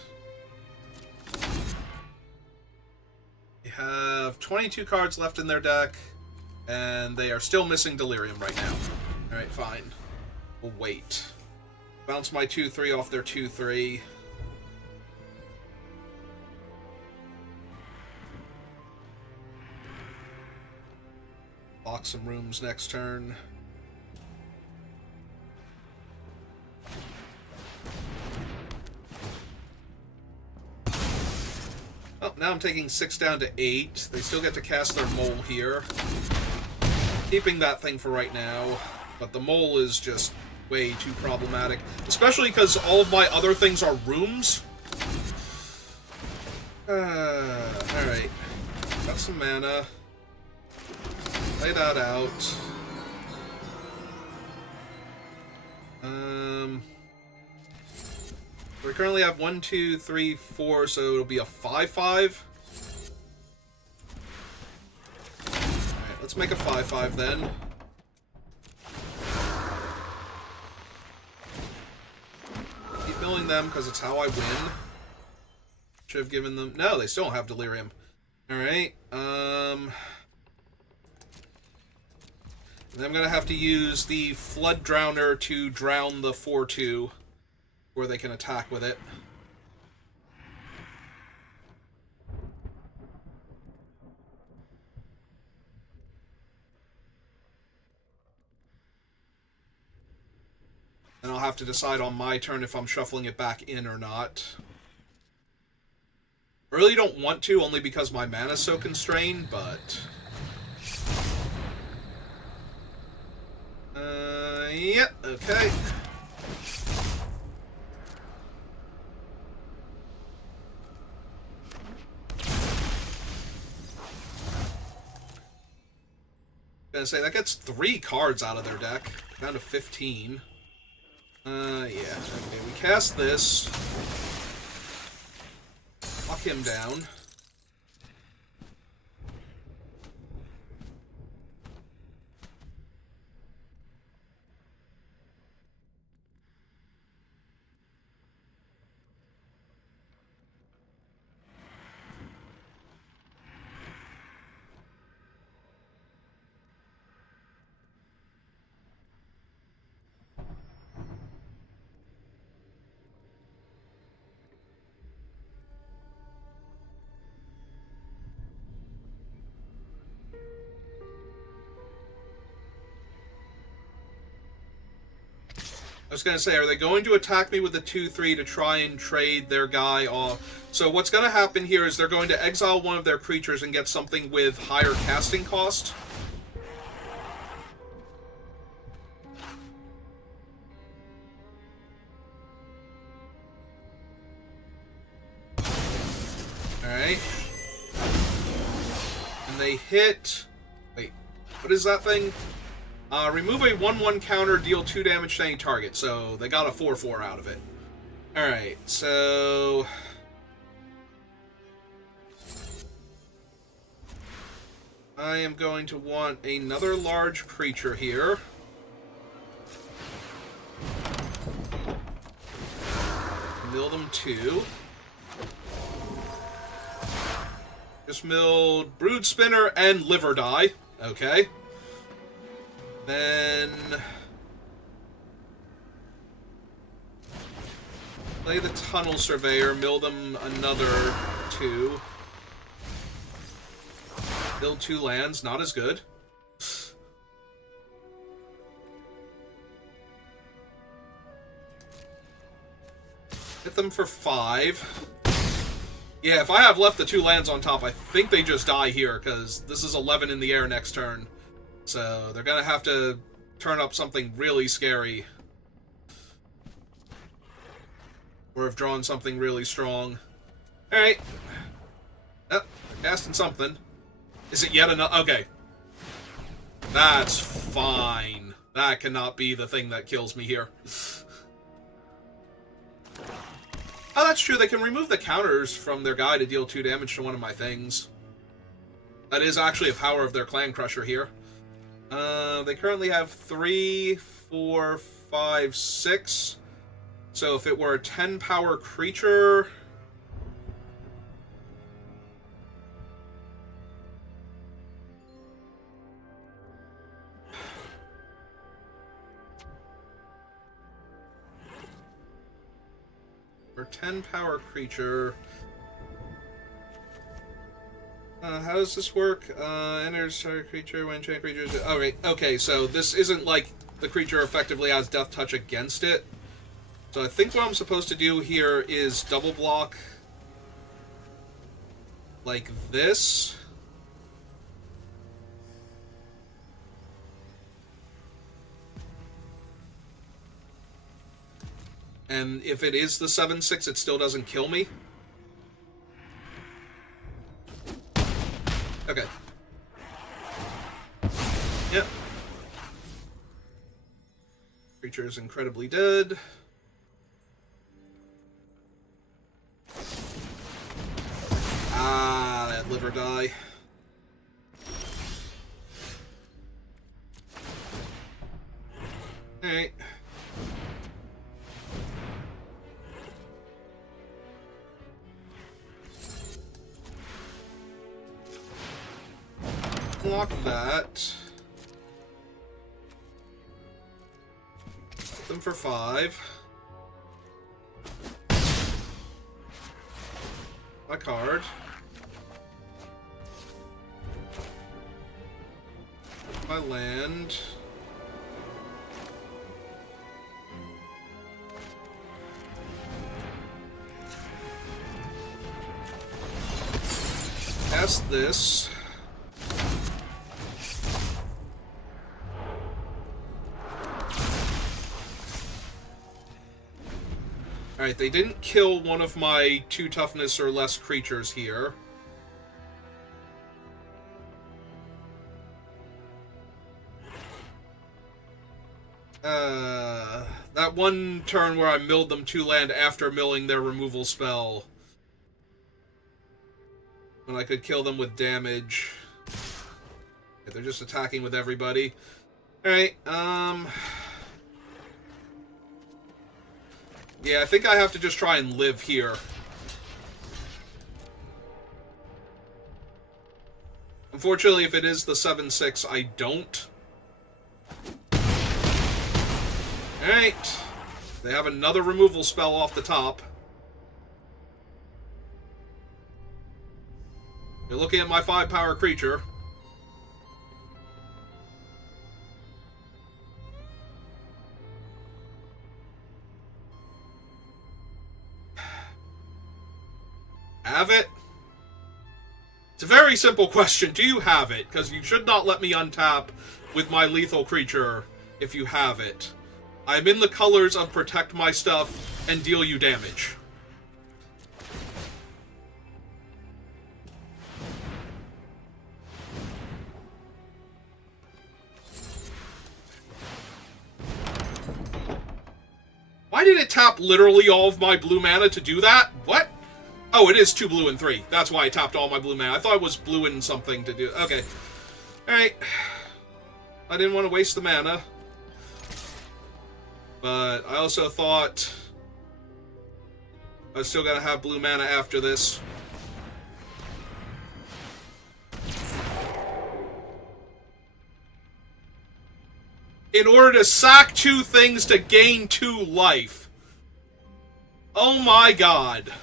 They have 22 cards left in their deck, and they are still missing Delirium right now. Alright, fine. We'll wait. Bounce my 2-3 off their 2-3. Lock some rooms next turn. Oh, now I'm taking 6 down to 8. They still get to cast their Mole here. Keeping that thing for right now, but the Mole is just way too problematic. Especially because all of my other things are rooms. Alright. Got some mana. Lay that out. We currently have 1, 2, 3, 4, so it'll be a 5/5. Alright, let's make a 5/5 then. Keep milling them because it's how I win. Should have given them... No, they still don't have Delirium. Alright, And I'm going to have to use the Flood Drowner to drown the 4/2, where they can attack with it. And I'll have to decide on my turn if I'm shuffling it back in or not. I really don't want to, only because my mana's so constrained, but... yeah, okay. Gonna say, that gets 3 cards out of their deck. Down to 15. Yeah. Okay, we cast this. Lock him down. I was going to say, are they going to attack me with the 2/3 to try and trade their guy off? So what's going to happen here is they're going to exile one of their creatures and get something with higher casting cost. Alright. And they hit... Wait, what is that thing? Remove a 1/1 counter, deal 2 damage to any target. So they got a 4/4 out of it. Alright, so... I am going to want another large creature here. Mill them 2. Just milled Brood Spinner and Liver Die. Okay. Then... play the Tunnel Surveyor, mill them another 2. Build 2 lands, not as good. Hit them for 5. Yeah, if I have left the 2 lands on top, I think they just die here, because this is 11 in the air next turn. So they're going to have to turn up something really scary. Or have drawn something really strong. Alright. Oh, they're casting something. Is it yet another? Okay. That's fine. That cannot be the thing that kills me here. Oh, that's true. They can remove the counters from their guy to deal 2 damage to one of my things. That is actually a power of their Clan Crusher here. They currently have 3, 4, 5, 6. So if it were a 10 power creature... For 10 power creature... how does this work? Enters target creature when chain creatures... Oh, right. Okay, so this isn't like the creature effectively has Death Touch against it. So I think what I'm supposed to do here is double block like this. And if it is the 7/6, it still doesn't kill me. Okay. Yep. Creature is incredibly dead. never die. Alright. Lock that. Put them for 5. My card. My land. Cast this. Alright, they didn't kill one of my 2 toughness or less creatures here. That one turn where I milled them 2 land after milling their removal spell. When I could kill them with damage. Yeah, they're just attacking with everybody. Alright, yeah, I think I have to just try and live here. Unfortunately, if it is the 7/6, I don't. Alright. They have another removal spell off the top. You're looking at my 5-power creature. Have it? It's a very simple question. Do you have it? Because you should not let me untap with my lethal creature if you have it. I'm in the colors of protect my stuff and deal you damage. Why did it tap literally all of my blue mana to do that? What? Oh, it is 2 blue and 3. That's why I tapped all my blue mana. I thought it was blue and something to do. Okay. Alright. I didn't want to waste the mana. But I also thought I was still going to have blue mana after this. In order to sack 2 things to gain 2 life. Oh my god.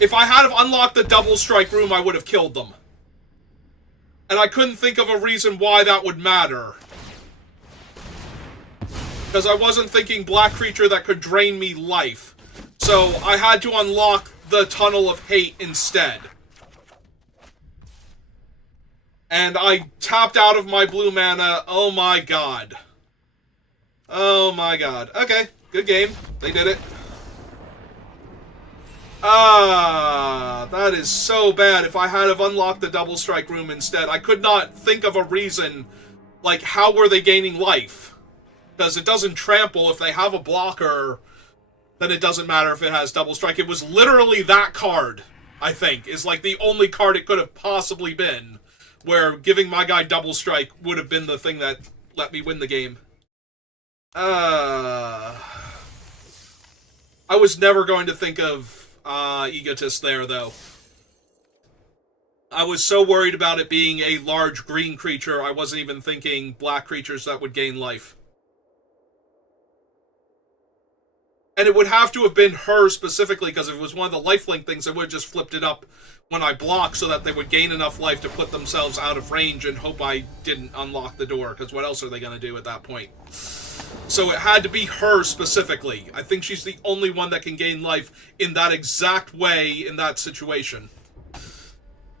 If I had unlocked the double strike room, I would have killed them. And I couldn't think of a reason why that would matter. Because I wasn't thinking black creature that could drain me life. So I had to unlock the Tunnel of Hate instead. And I tapped out of my blue mana. Oh my god. Oh my god. Okay, good game. They did it. That is so bad. If I had have unlocked the double strike room instead, I could not think of a reason. Like, how were they gaining life? Because it doesn't trample. If they have a blocker, then it doesn't matter if it has double strike. It was literally that card, I think, is like the only card it could have possibly been, where giving my guy double strike would have been the thing that let me win the game. I was never going to think of Egotist there, though. I was so worried about it being a large green creature, I wasn't even thinking black creatures that would gain life. And it would have to have been her specifically, because if it was one of the lifelink things, I would have just flipped it up when I blocked so that they would gain enough life to put themselves out of range and hope I didn't unlock the door, because what else are they going to do at that point? So it had to be her specifically. I think she's the only one that can gain life in that exact way in that situation.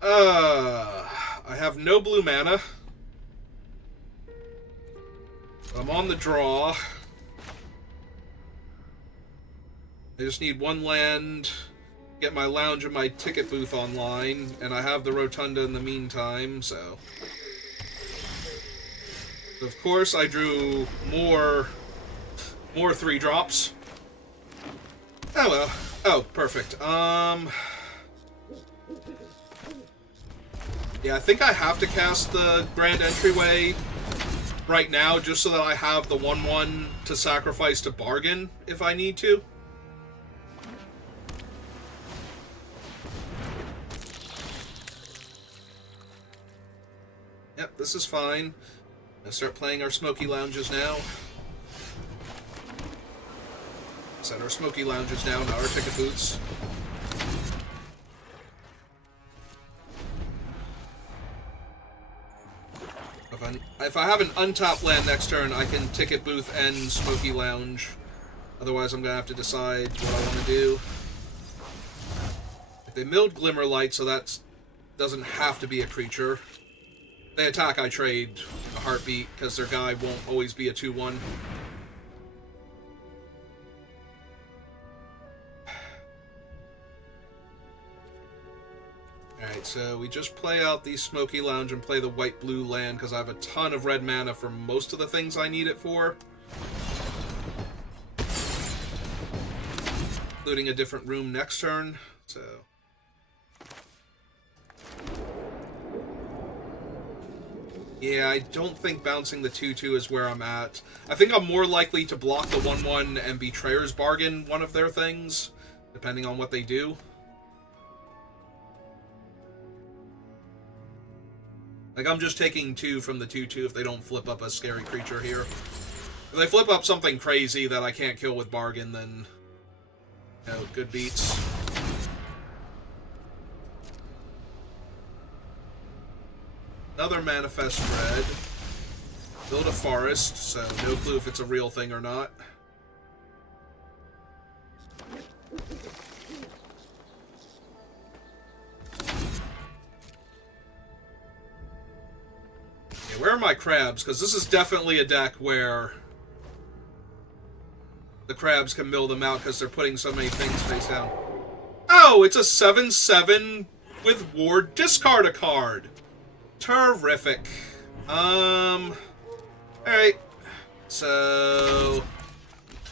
I have no blue mana. I'm on the draw. I just need 1 land, get my lounge and my ticket booth online, and I have the rotunda in the meantime, so... Of course, I drew more 3-drops. Oh well. Oh, perfect. Yeah, I think I have to cast the Grand Entryway right now just so that I have the 1/1 to sacrifice to bargain if I need to. Yep, this is fine. Let's start playing our Smoky Lounges now. Set our Smoky Lounges now, not our Ticket Boots. If I have an untapped land next turn, I can Ticket Booth and Smoky Lounge. Otherwise, I'm going to have to decide what I want to do. If they milled Glimmerlight, so that doesn't have to be a creature. If they attack, I trade a Heartbeat, because their guy won't always be a 2/1. Alright, so we just play out the Smoky Lounge and play the white-blue land because I have a ton of red mana for most of the things I need it for. Including a different room next turn, so... Yeah, I don't think bouncing the 2/2 is where I'm at. I think I'm more likely to block the 1/1 and Betrayer's Bargain one of their things, depending on what they do. Like, I'm just taking 2 from the 2/2 if they don't flip up a scary creature here. If they flip up something crazy that I can't kill with Bargain, then... You know, good beats. Another Manifest Red. Build a Forest, so no clue if it's a real thing or not. Where are my crabs? Because this is definitely a deck where the crabs can mill them out because they're putting so many things face down. Oh, it's a 7/7 with Ward. Discard a card. Terrific. Alright. So,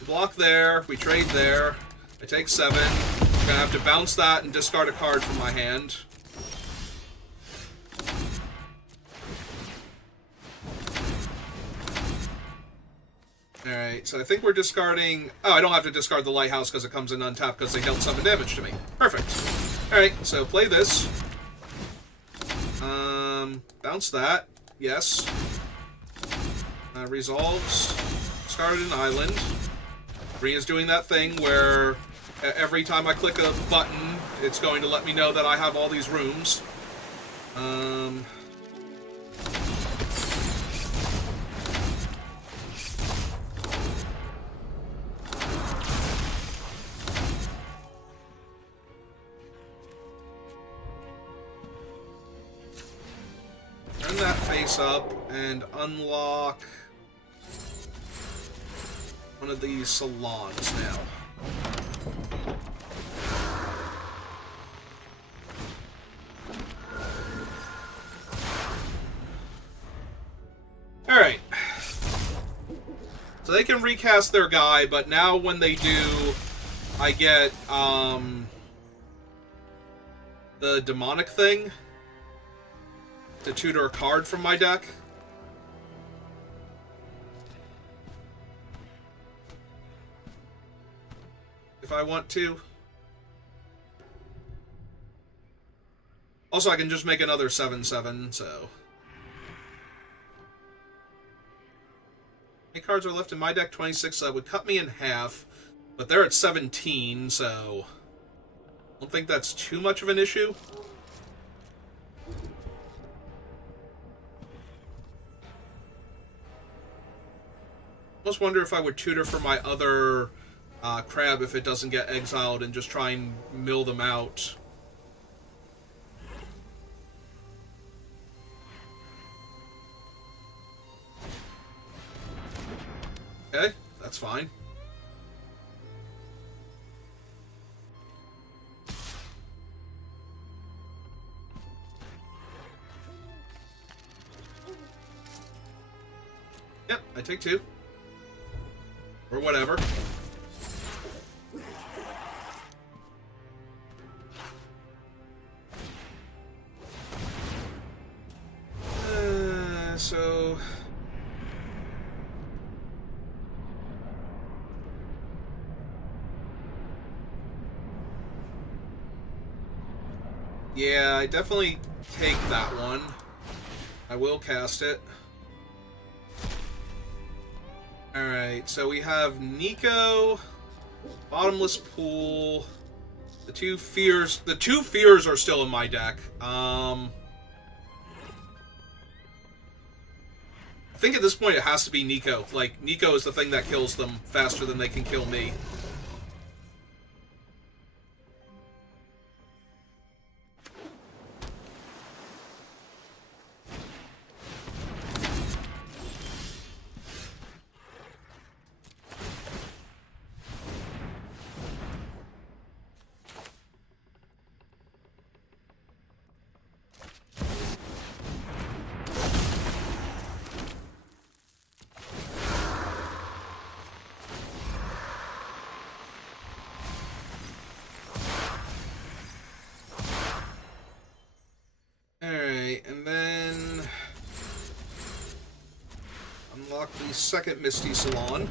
block there. We trade there. I take 7. I'm going to have to bounce that and discard a card from my hand. Alright, so I think we're discarding... Oh, I don't have to discard the Lighthouse because it comes in untapped because they dealt 7 damage to me. Perfect. Alright, so play this. Bounce that. Yes. Resolves. Discarded an island. Rhea's doing that thing where every time I click a button, it's going to let me know that I have all these rooms. Turn that face up and unlock one of these salons now. Alright. So they can recast their guy, but now when they do, I get, the demonic thing to tutor a card from my deck. If I want to. Also, I can just make another 7/7, so... How many cards are left in my deck? 26, so that would cut me in half. But they're at 17, so... I don't think that's too much of an issue. I almost wonder if I would tutor for my other crab if it doesn't get exiled and just try and mill them out. Okay, that's fine. Yep, I take 2. Or whatever. Yeah, I definitely take that one. I will cast it. Alright, so we have Nico, Bottomless Pool, the two fears. The two fears are still in my deck. I think at this point it has to be Nico. Like, Nico is the thing that kills them faster than they can kill me. Alright, and then unlock the second Misty Salon.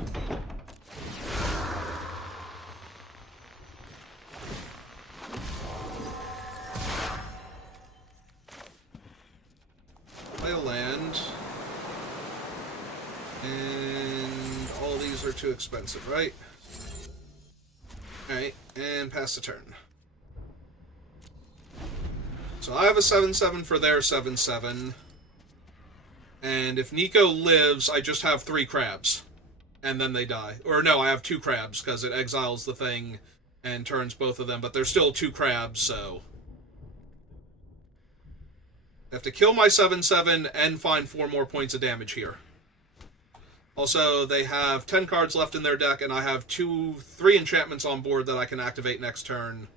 Play a land. And all these are too expensive, right? Alright, and pass the turn. So I have a 7/7 for their 7/7. And if Nico lives, I just have 3 crabs. And then they die. Or no, I have 2 crabs, because it exiles the thing and turns both of them. But there's still 2 crabs, so... I have to kill my 7/7 and find 4 more points of damage here. Also, they have 10 cards left in their deck, and I have 3 enchantments on board that I can activate next turn.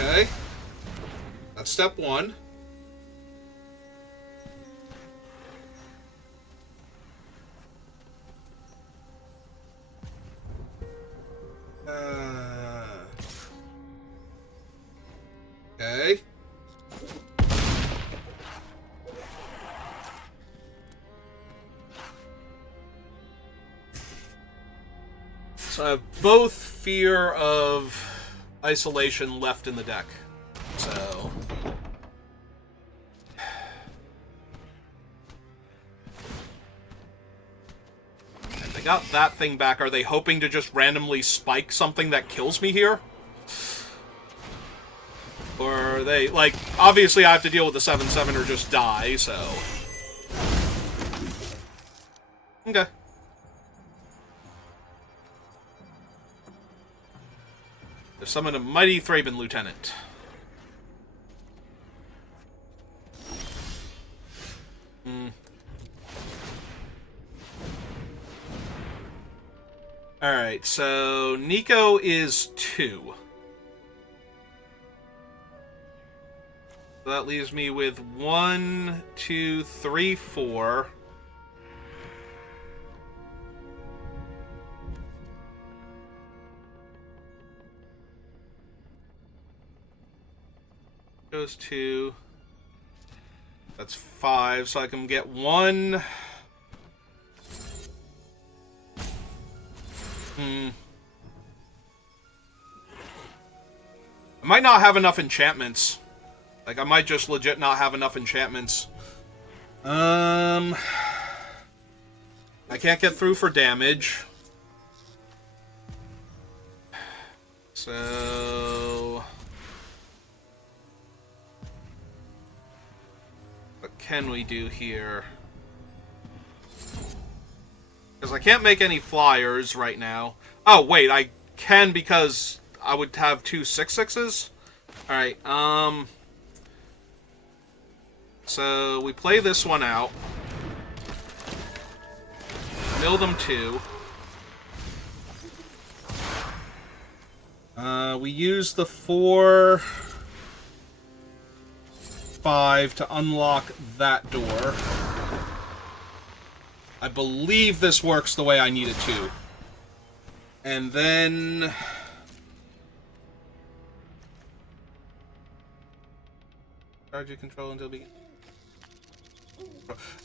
Okay. That's step 1. Okay. So I have both Fear of Isolation left in the deck. So... And they got that thing back. Are they hoping to just randomly spike something that kills me here? Or are they, like, obviously I have to deal with the 7/7 or just die, so... Okay. There's summon a mighty Thraben Lieutenant. Alright, so Nico is 2. So that leaves me with 1, 2, 3, 4. Goes 2. That's 5, so I can get 1. I might not have enough enchantments. Like, I might just legit not have enough enchantments. I can't get through for damage. So... what can we do here? Because I can't make any flyers right now. Oh, wait, I can because I would have 2 6/6s? Alright, so we play this one out. Mill them 2. We use the 4... 5 to unlock that door. I believe this works the way I need it to. And then... Charge you control until begin.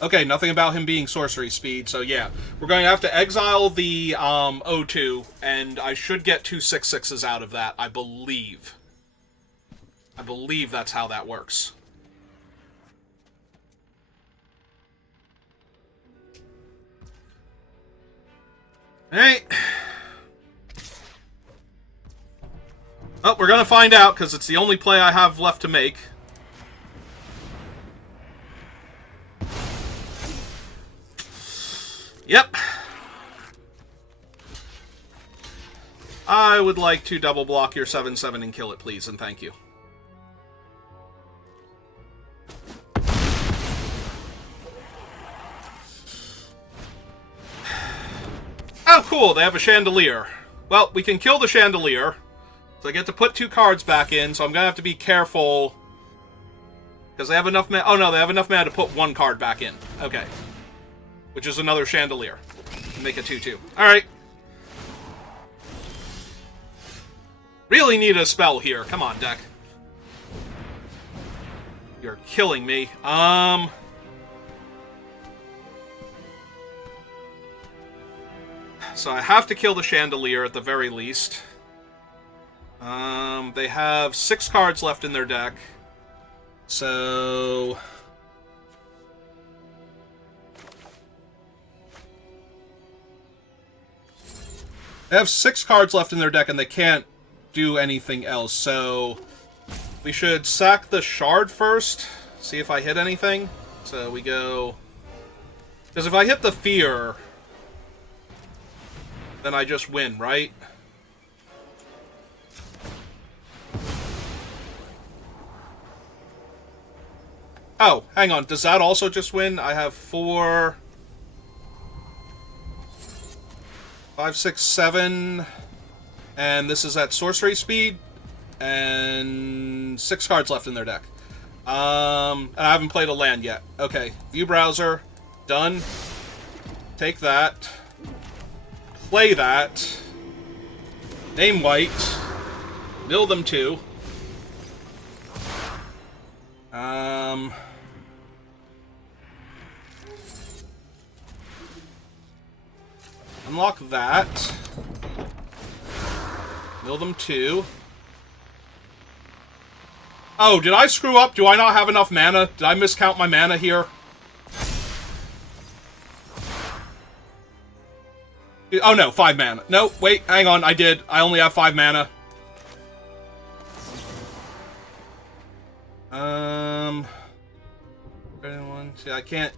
Okay, nothing about him being sorcery speed, so yeah. We're going to have to exile the O2, and I should get 2 6/6s out of that, I believe. I believe that's how that works. Alright. Oh, we're gonna find out, because it's the only play I have left to make. Yep. I would like to double block your 7/7 and kill it, please, and thank you. Oh, cool, they have a chandelier. Well, we can kill the chandelier. So I get to put 2 cards back in, so I'm gonna have to be careful. Because they have enough mana. Oh no, they have enough mana to put 1 card back in. Okay. Which is another chandelier. Make a 2/2. Alright. Really need a spell here. Come on, deck. You're killing me. So I have to kill the chandelier at the very least. They have 6 cards left in their deck. So... They have 6 cards left in their deck and they can't do anything else, so... We should sack the shard first, see if I hit anything. So we go... Because if I hit the fear, then I just win, right? Oh, hang on. Does that also just win? I have 4... 5, 6, 7... And this is at sorcery speed. And 6 cards left in their deck. And I haven't played a land yet. Okay. View browser. Done. Take that. Play that. Name white. Mill them 2. Unlock that. Mill them 2. Oh, did I screw up? Do I not have enough mana? Did I miscount my mana here? Oh no, 5 mana. No, wait, hang on, I did. I only have 5 mana. See, I can't...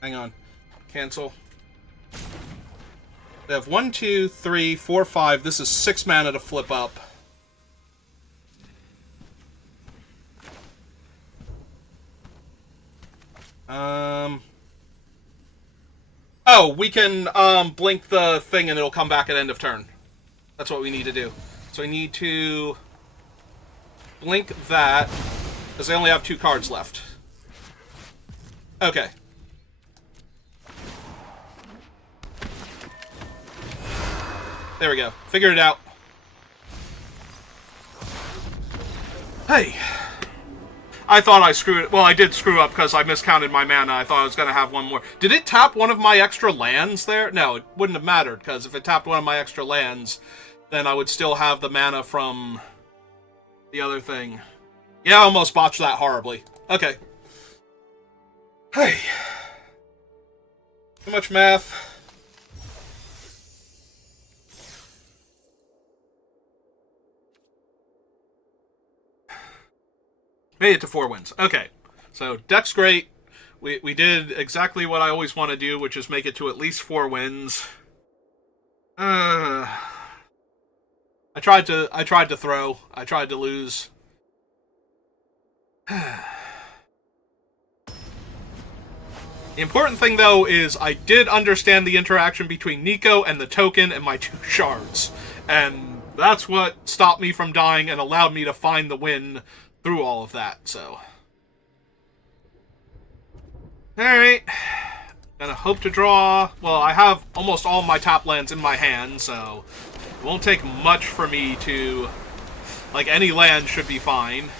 Hang on. Cancel. They have 1, 2, 3, 4, 5. This is 6 mana to flip up. Oh, we can blink the thing and it'll come back at end of turn. That's what we need to do. So we need to blink that, because they only have 2 cards left. Okay. There we go. Figured it out. Hey. I thought I screwed it. Well, I did screw up because I miscounted my mana. I thought I was going to have 1 more. Did it tap one of my extra lands there? No, it wouldn't have mattered, because if it tapped one of my extra lands, then I would still have the mana from the other thing. Yeah, I almost botched that horribly. Okay. Hey. Too much math. Made it to 4 wins. Okay. So, deck's great. We did exactly what I always want to do, which is make it to at least 4 wins. I tried to throw. I tried to lose. The important thing, though, is I did understand the interaction between Nico and the token and my 2 shards. And that's what stopped me from dying and allowed me to find the win through all of that, so. Alright. Gonna hope to draw... Well, I have almost all my top lands in my hand, so... It won't take much for me to... Like, any land should be fine.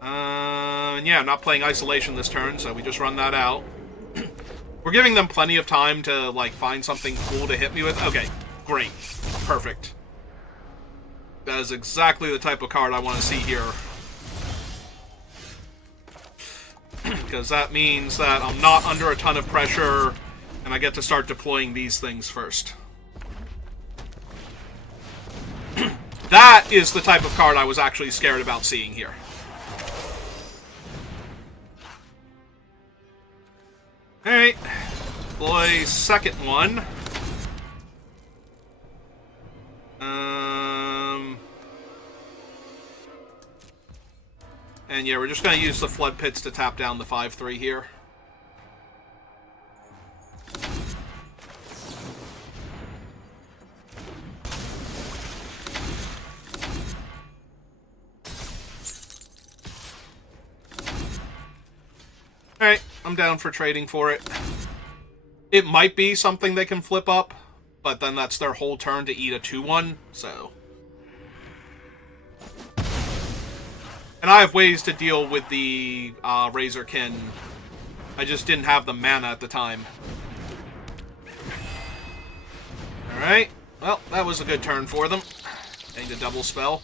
Yeah, I'm not playing Isolation this turn, so we just run that out. We're giving them plenty of time to, like, find something cool to hit me with. Okay, great. Perfect. That is exactly the type of card I want to see here. Because that means that I'm not under a ton of pressure, and I get to start deploying these things first. That is the type of card I was actually scared about seeing here. Alright. Deploy second one. And yeah, we're just going to use the Flood Pits to tap down the 5/3 here. Alright, I'm down for trading for it. It might be something they can flip up, but then that's their whole turn to eat a 2/1, so... And I have ways to deal with the Razorkin. I just didn't have the mana at the time. Alright, well, that was a good turn for them. I need a double spell.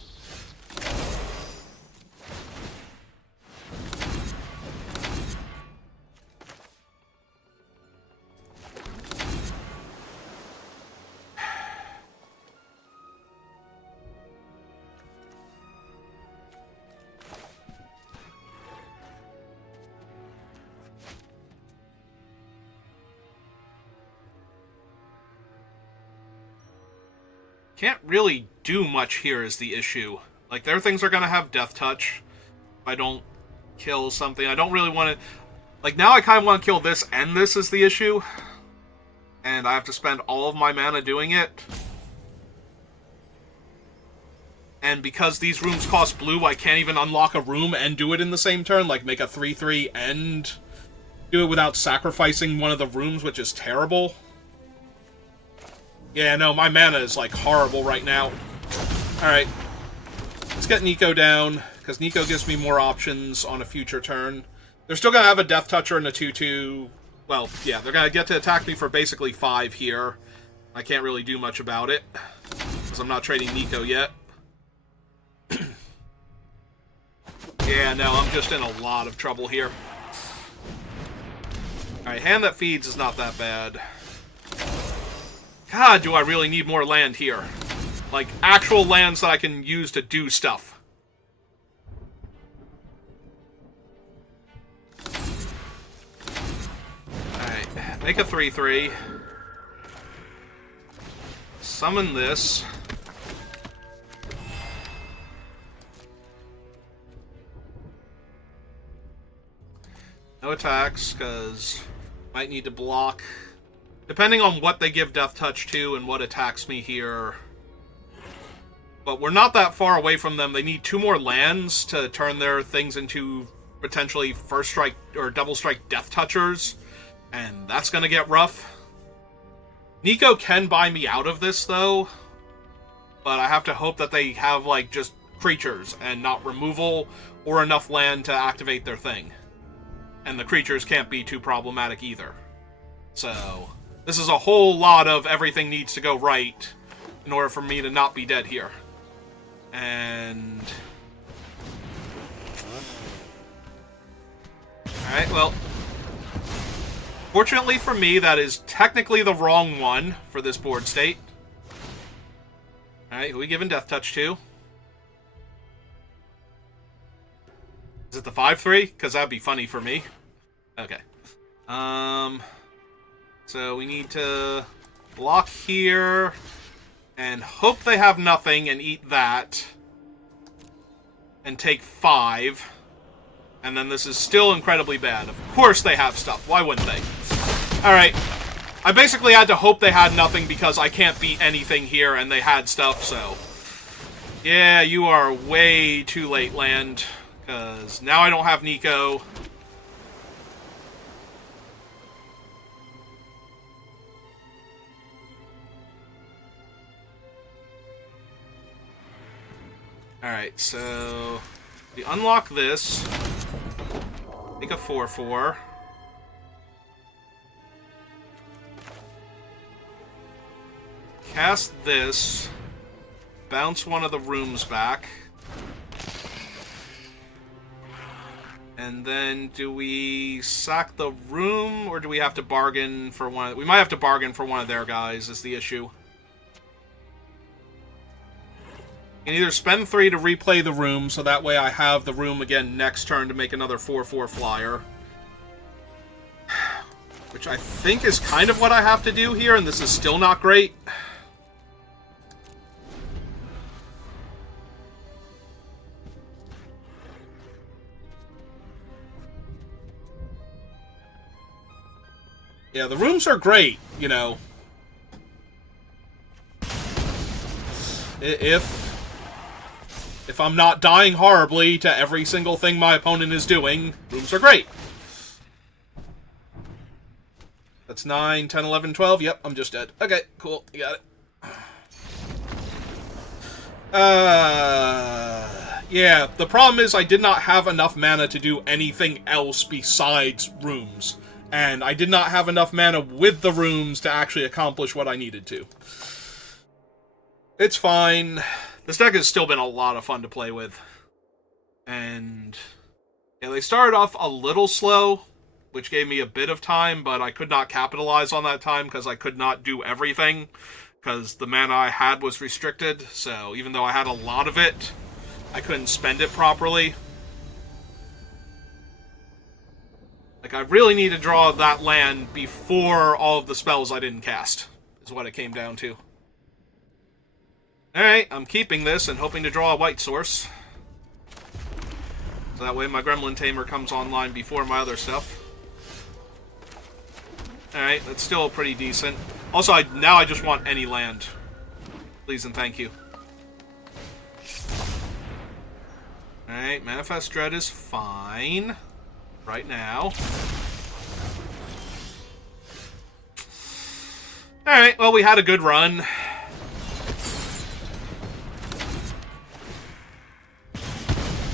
Can't really do much here is the issue. Like, their things are going to have Death Touch. If I don't kill something, I don't really want to... Like, now I kind of want to kill this and this is the issue. And I have to spend all of my mana doing it. And because these rooms cost blue, I can't even unlock a room and do it in the same turn. Like, make a 3/3 and do it without sacrificing one of the rooms, which is terrible. Yeah, no, my mana is, like, horrible right now. Alright. Let's get Nico down, because Nico gives me more options on a future turn. They're still going to have a Death Toucher and a 2/2. Well, yeah, they're going to get to attack me for basically 5 here. I can't really do much about it, because I'm not trading Nico yet. Yeah, no, I'm just in a lot of trouble here. Alright, Hand That Feeds is not that bad. God, do I really need more land here. Like, actual lands that I can use to do stuff. Alright, make a 3/3. Summon this. No attacks, because might need to block. Depending on what they give Death Touch to and what attacks me here. But we're not that far away from them. They need 2 more lands to turn their things into potentially first strike or double strike Death Touchers. And that's going to get rough. Nico can buy me out of this, though. But I have to hope that they have, like, just creatures and not removal or enough land to activate their thing. And the creatures can't be too problematic either. So... This is a whole lot of everything needs to go right in order for me to not be dead here. And... Alright, well... Fortunately for me, that is technically the wrong one for this board state. Alright, who are we giving Death Touch to? Is it the 5/3? Because that'd be funny for me. Okay. So we need to block here and hope they have nothing and eat that and take 5. And then this is still incredibly bad. Of course they have stuff. Why wouldn't they? Alright. I basically had to hope they had nothing because I can't beat anything here and they had stuff, so... Yeah, you are way too late, land. Because now I don't have Nico. Alright, so we unlock this. Make a 4/4. Cast this. Bounce one of the rooms back. And then do we sack the room, or do we have to bargain for one? We might have to bargain for one of their guys, is the issue. You can either spend 3 to replay the room, so that way I have the room again next turn to make another 4/4 flyer. Which I think is kind of what I have to do here, and this is still not great. Yeah, the rooms are great, you know. If I'm not dying horribly to every single thing my opponent is doing, rooms are great. That's 9, 10, 11, 12. Yep, I'm just dead. Okay, cool. You got it. Yeah, the problem is I did not have enough mana to do anything else besides rooms. And I did not have enough mana with the rooms to actually accomplish what I needed to. It's fine. This deck has still been a lot of fun to play with. And yeah, they started off a little slow, which gave me a bit of time, but I could not capitalize on that time because I could not do everything, because the mana I had was restricted. So even though I had a lot of it, I couldn't spend it properly. Like, I really need to draw that land before all of the spells I didn't cast, is what it came down to. Alright, I'm keeping this and hoping to draw a white source. So that way my Gremlin Tamer comes online before my other stuff. Alright, that's still pretty decent. Also, now I just want any land. Please and thank you. Alright, Manifest Dread is fine. Right now. Alright, well, we had a good run.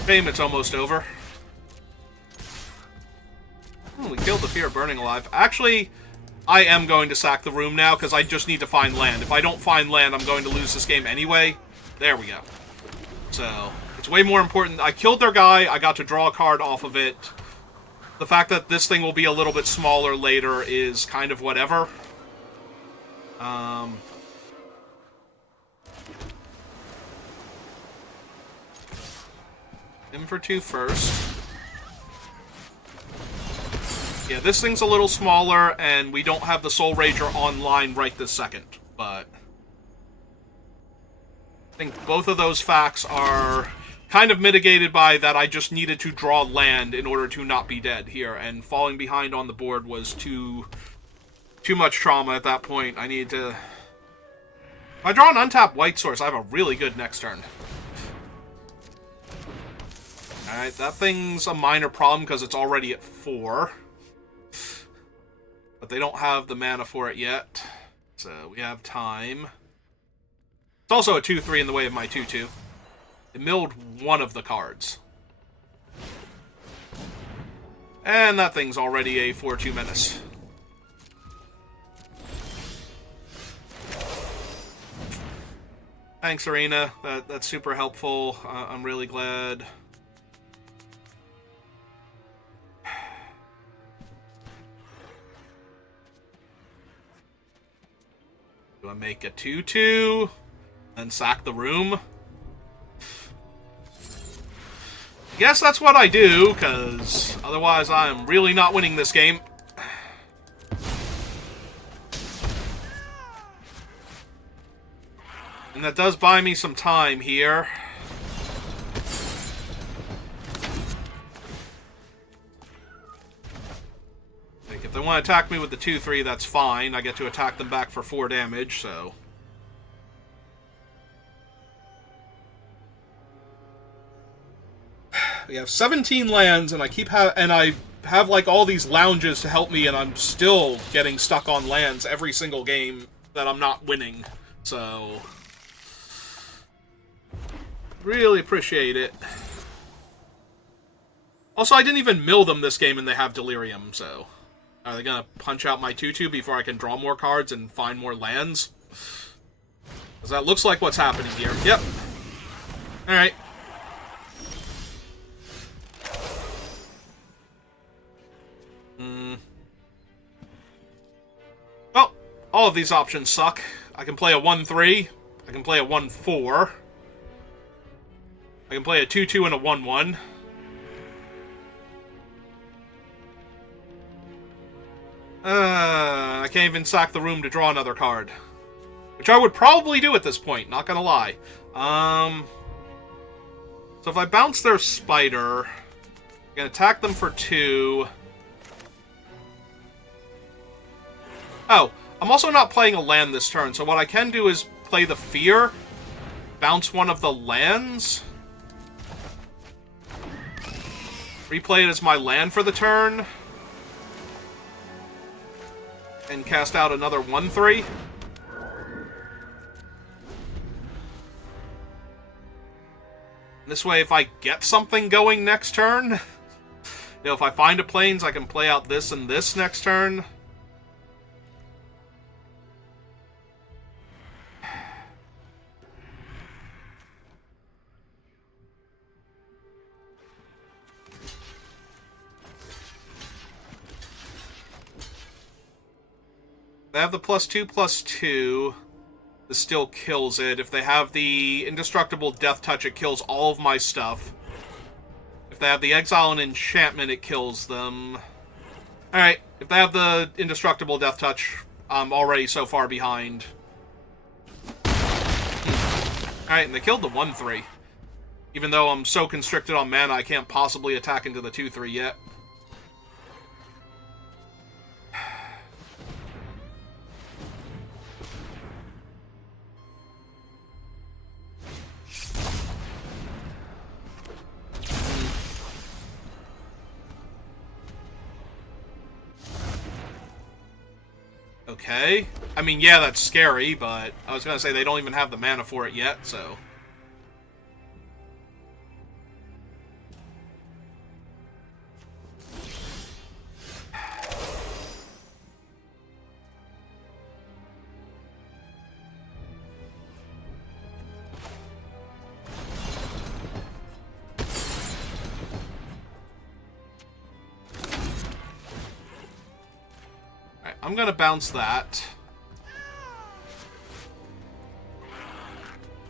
Shame it's almost over. We killed the Fear of Burning Alive. Actually, I am going to sack the room now, because I just need to find land. If I don't find land, I'm going to lose this game anyway. There we go. So, it's way more important. I killed their guy, I got to draw a card off of it. The fact that this thing will be a little bit smaller later is kind of whatever. In for 2 first. Yeah, this thing's a little smaller, and we don't have the Soul Rager online right this second, but I think both of those facts are kind of mitigated by that I just needed to draw land in order to not be dead here, and falling behind on the board was too much trauma at that point. I needed to... If I draw an untapped white source, I have a really good next turn. Alright, that thing's a minor problem because it's already at 4. But they don't have the mana for it yet, so we have time. It's also a 2/3 in the way of my 2/2. It milled one of the cards. And that thing's already a 4/2 menace. Thanks, Arena. That's super helpful. I'm really glad. Do I make a 2/2 and sack the room? I guess that's what I do, because otherwise I'm really not winning this game. And that does buy me some time here. Like, if they want to attack me with the 2/3, that's fine. I get to attack them back for 4 damage, so... We have 17 lands, and I have like all these lounges to help me, and I'm still getting stuck on lands every single game that I'm not winning. So Really appreciate it. Also, I didn't even mill them this game and they have Delirium, so... Are they gonna punch out my 2/2 before I can draw more cards and find more lands? Because that looks like what's happening here. Yep. Alright. Well, all of these options suck. I can play a 1/3. I can play a 1/4. I can play a 2/2 and a 1/1. I can't even sack the room to draw another card. Which I would probably do at this point, not gonna lie. So if I bounce their spider, I can attack them for 2. Oh, I'm also not playing a land this turn, so what I can do is play the Fear, bounce one of the lands, replay it as my land for the turn, and cast out another 1/3. This way, if I get something going next turn, if I find a plains, I can play out this and this next turn. They have the +2/+2. This still kills it. If they have the Indestructible Death Touch, it kills all of my stuff. If they have the Exile and Enchantment, it kills them. Alright, if they have the Indestructible Death Touch, I'm already so far behind. Alright, and they killed the 1/3. Even though I'm so constricted on mana, I can't possibly attack into the 2/3 yet. Okay. I mean, yeah, that's scary, but I was gonna say they don't even have the mana for it yet, so... I'm gonna bounce that.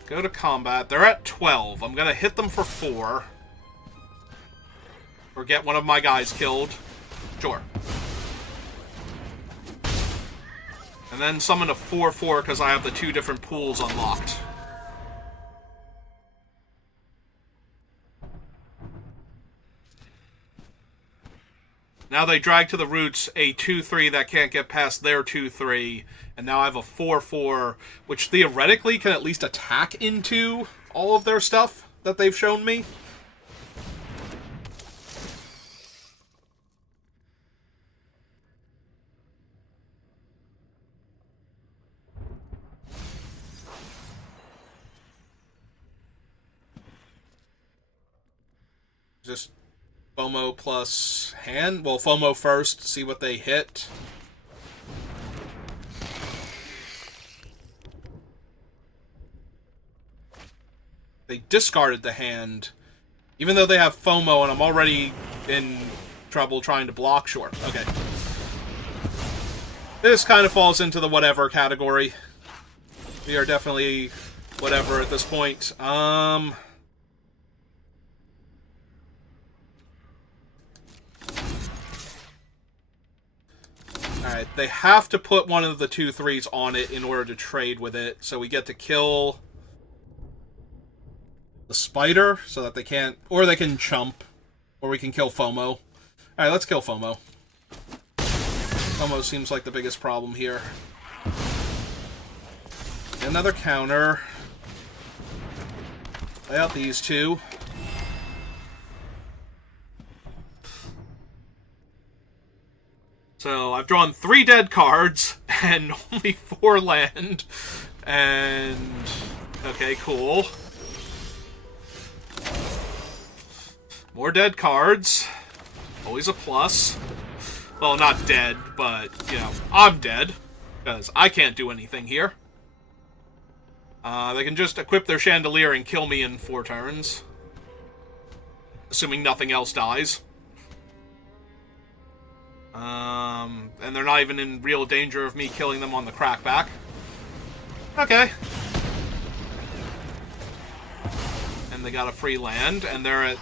Go to combat. They're at 12. I'm gonna hit them for 4. Or get one of my guys killed. Sure. And then summon a 4/4 because I have the 2 different pools unlocked. Now they drag to the roots a 2/3 that can't get past their 2/3, and now I have a 4/4, which theoretically can at least attack into all of their stuff that they've shown me. Just FOMO plus hand. Well, FOMO first, see what they hit. They discarded the hand. Even though they have FOMO and I'm already in trouble trying to block, sure. Okay. This kind of falls into the whatever category. We are definitely whatever at this point. Alright, they have to put one of the 2/3s on it in order to trade with it. So we get to kill the spider so that they can't... Or they can chump. Or we can kill FOMO. Alright, let's kill FOMO. FOMO seems like the biggest problem here. Another counter. Lay out these 2. So I've drawn 3 dead cards and only 4 land. And... okay, cool. More dead cards. Always a plus. Well, not dead, but, you know, I'm dead. Because I can't do anything here. They can just equip their Chandelier and kill me in 4 turns. Assuming nothing else dies. And they're not even in real danger of me killing them on the crackback. Okay. And they got a free land, and they're at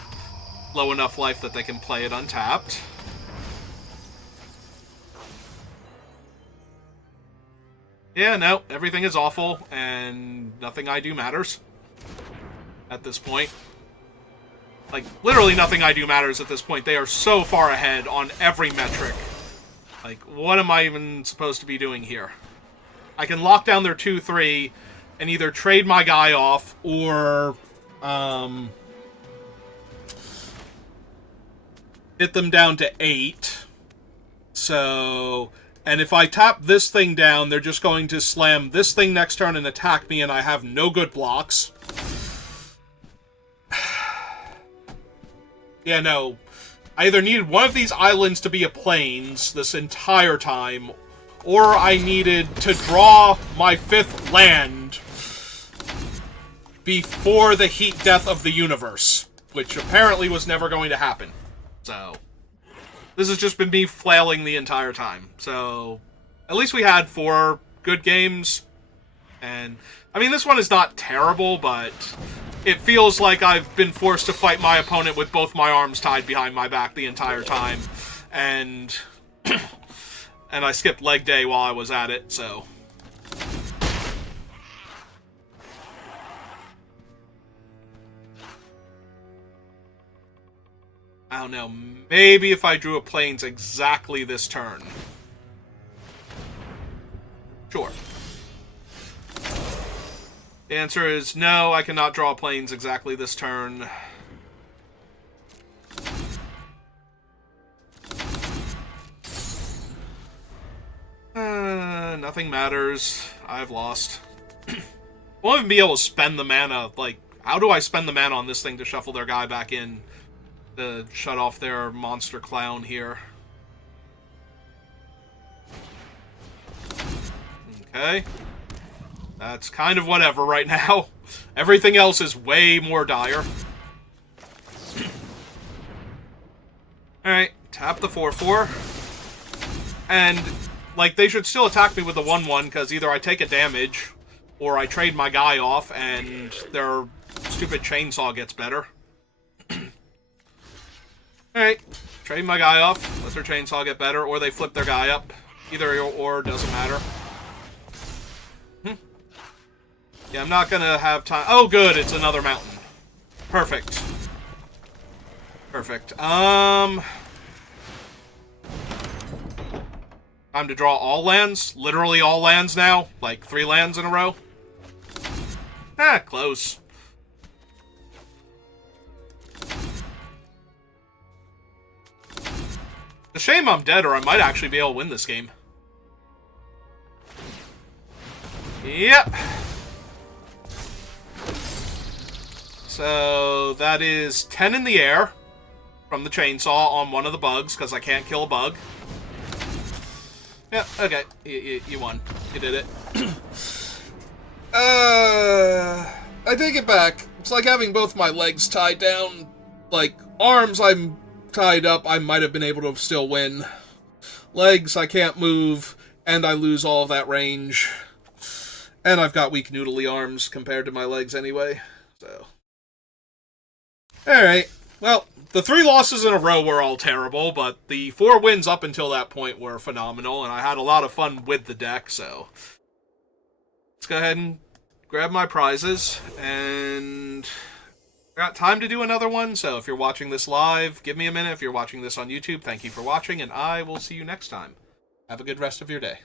low enough life that they can play it untapped. Yeah, no, everything is awful, and nothing I do matters. At this point. Like, literally nothing I do matters at this point. They are so far ahead on every metric. Like, what am I even supposed to be doing here? I can lock down their 2-3 and either trade my guy off or, hit them down to 8. So, and if I tap this thing down, they're just going to slam this thing next turn and attack me, and I have no good blocks. Yeah, no. I either needed one of these islands to be a plains this entire time, or I needed to draw my 5th land before the heat death of the universe, which apparently was never going to happen. So, this has just been me flailing the entire time. So, at least we had 4 good games, and, I mean, this one is not terrible, but it feels like I've been forced to fight my opponent with both my arms tied behind my back the entire time, and and I skipped leg day while I was at it, so. I don't know, maybe if I drew a plains exactly this turn. Sure. The answer is no, I cannot draw plains exactly this turn. Nothing matters. I've lost. Won't even be able to spend the mana. Like, how do I spend the mana on this thing to shuffle their guy back in to shut off their monster clown here? Okay. That's kind of whatever right now. Everything else is way more dire. Alright, tap the 4-4. And, like, they should still attack me with the 1-1, because either I take a damage, or I trade my guy off, and their stupid chainsaw gets better. Alright, trade my guy off, let their chainsaw get better, or they flip their guy up. Either or, doesn't matter. Yeah, I'm not gonna have time. Oh, good, it's another mountain. Perfect. Perfect. Time to draw all lands? Literally all lands now? Like 3 lands in a row? Ah, close. It's a shame I'm dead, or I might actually be able to win this game. Yep. So, that is 10 in the air from the chainsaw on one of the bugs, because I can't kill a bug. Yeah, okay. You won. You did it. I take it back. It's like having both my legs tied down. Like, arms, I'm tied up. I might have been able to still win. Legs, I can't move, and I lose all of that range. And I've got weak noodly arms compared to my legs anyway, so. Alright, well, the 3 losses in a row were all terrible, but the 4 wins up until that point were phenomenal, and I had a lot of fun with the deck, so. Let's go ahead and grab my prizes, and I got time to do another one, so if you're watching this live, give me a minute. If you're watching this on YouTube, thank you for watching, and I will see you next time. Have a good rest of your day.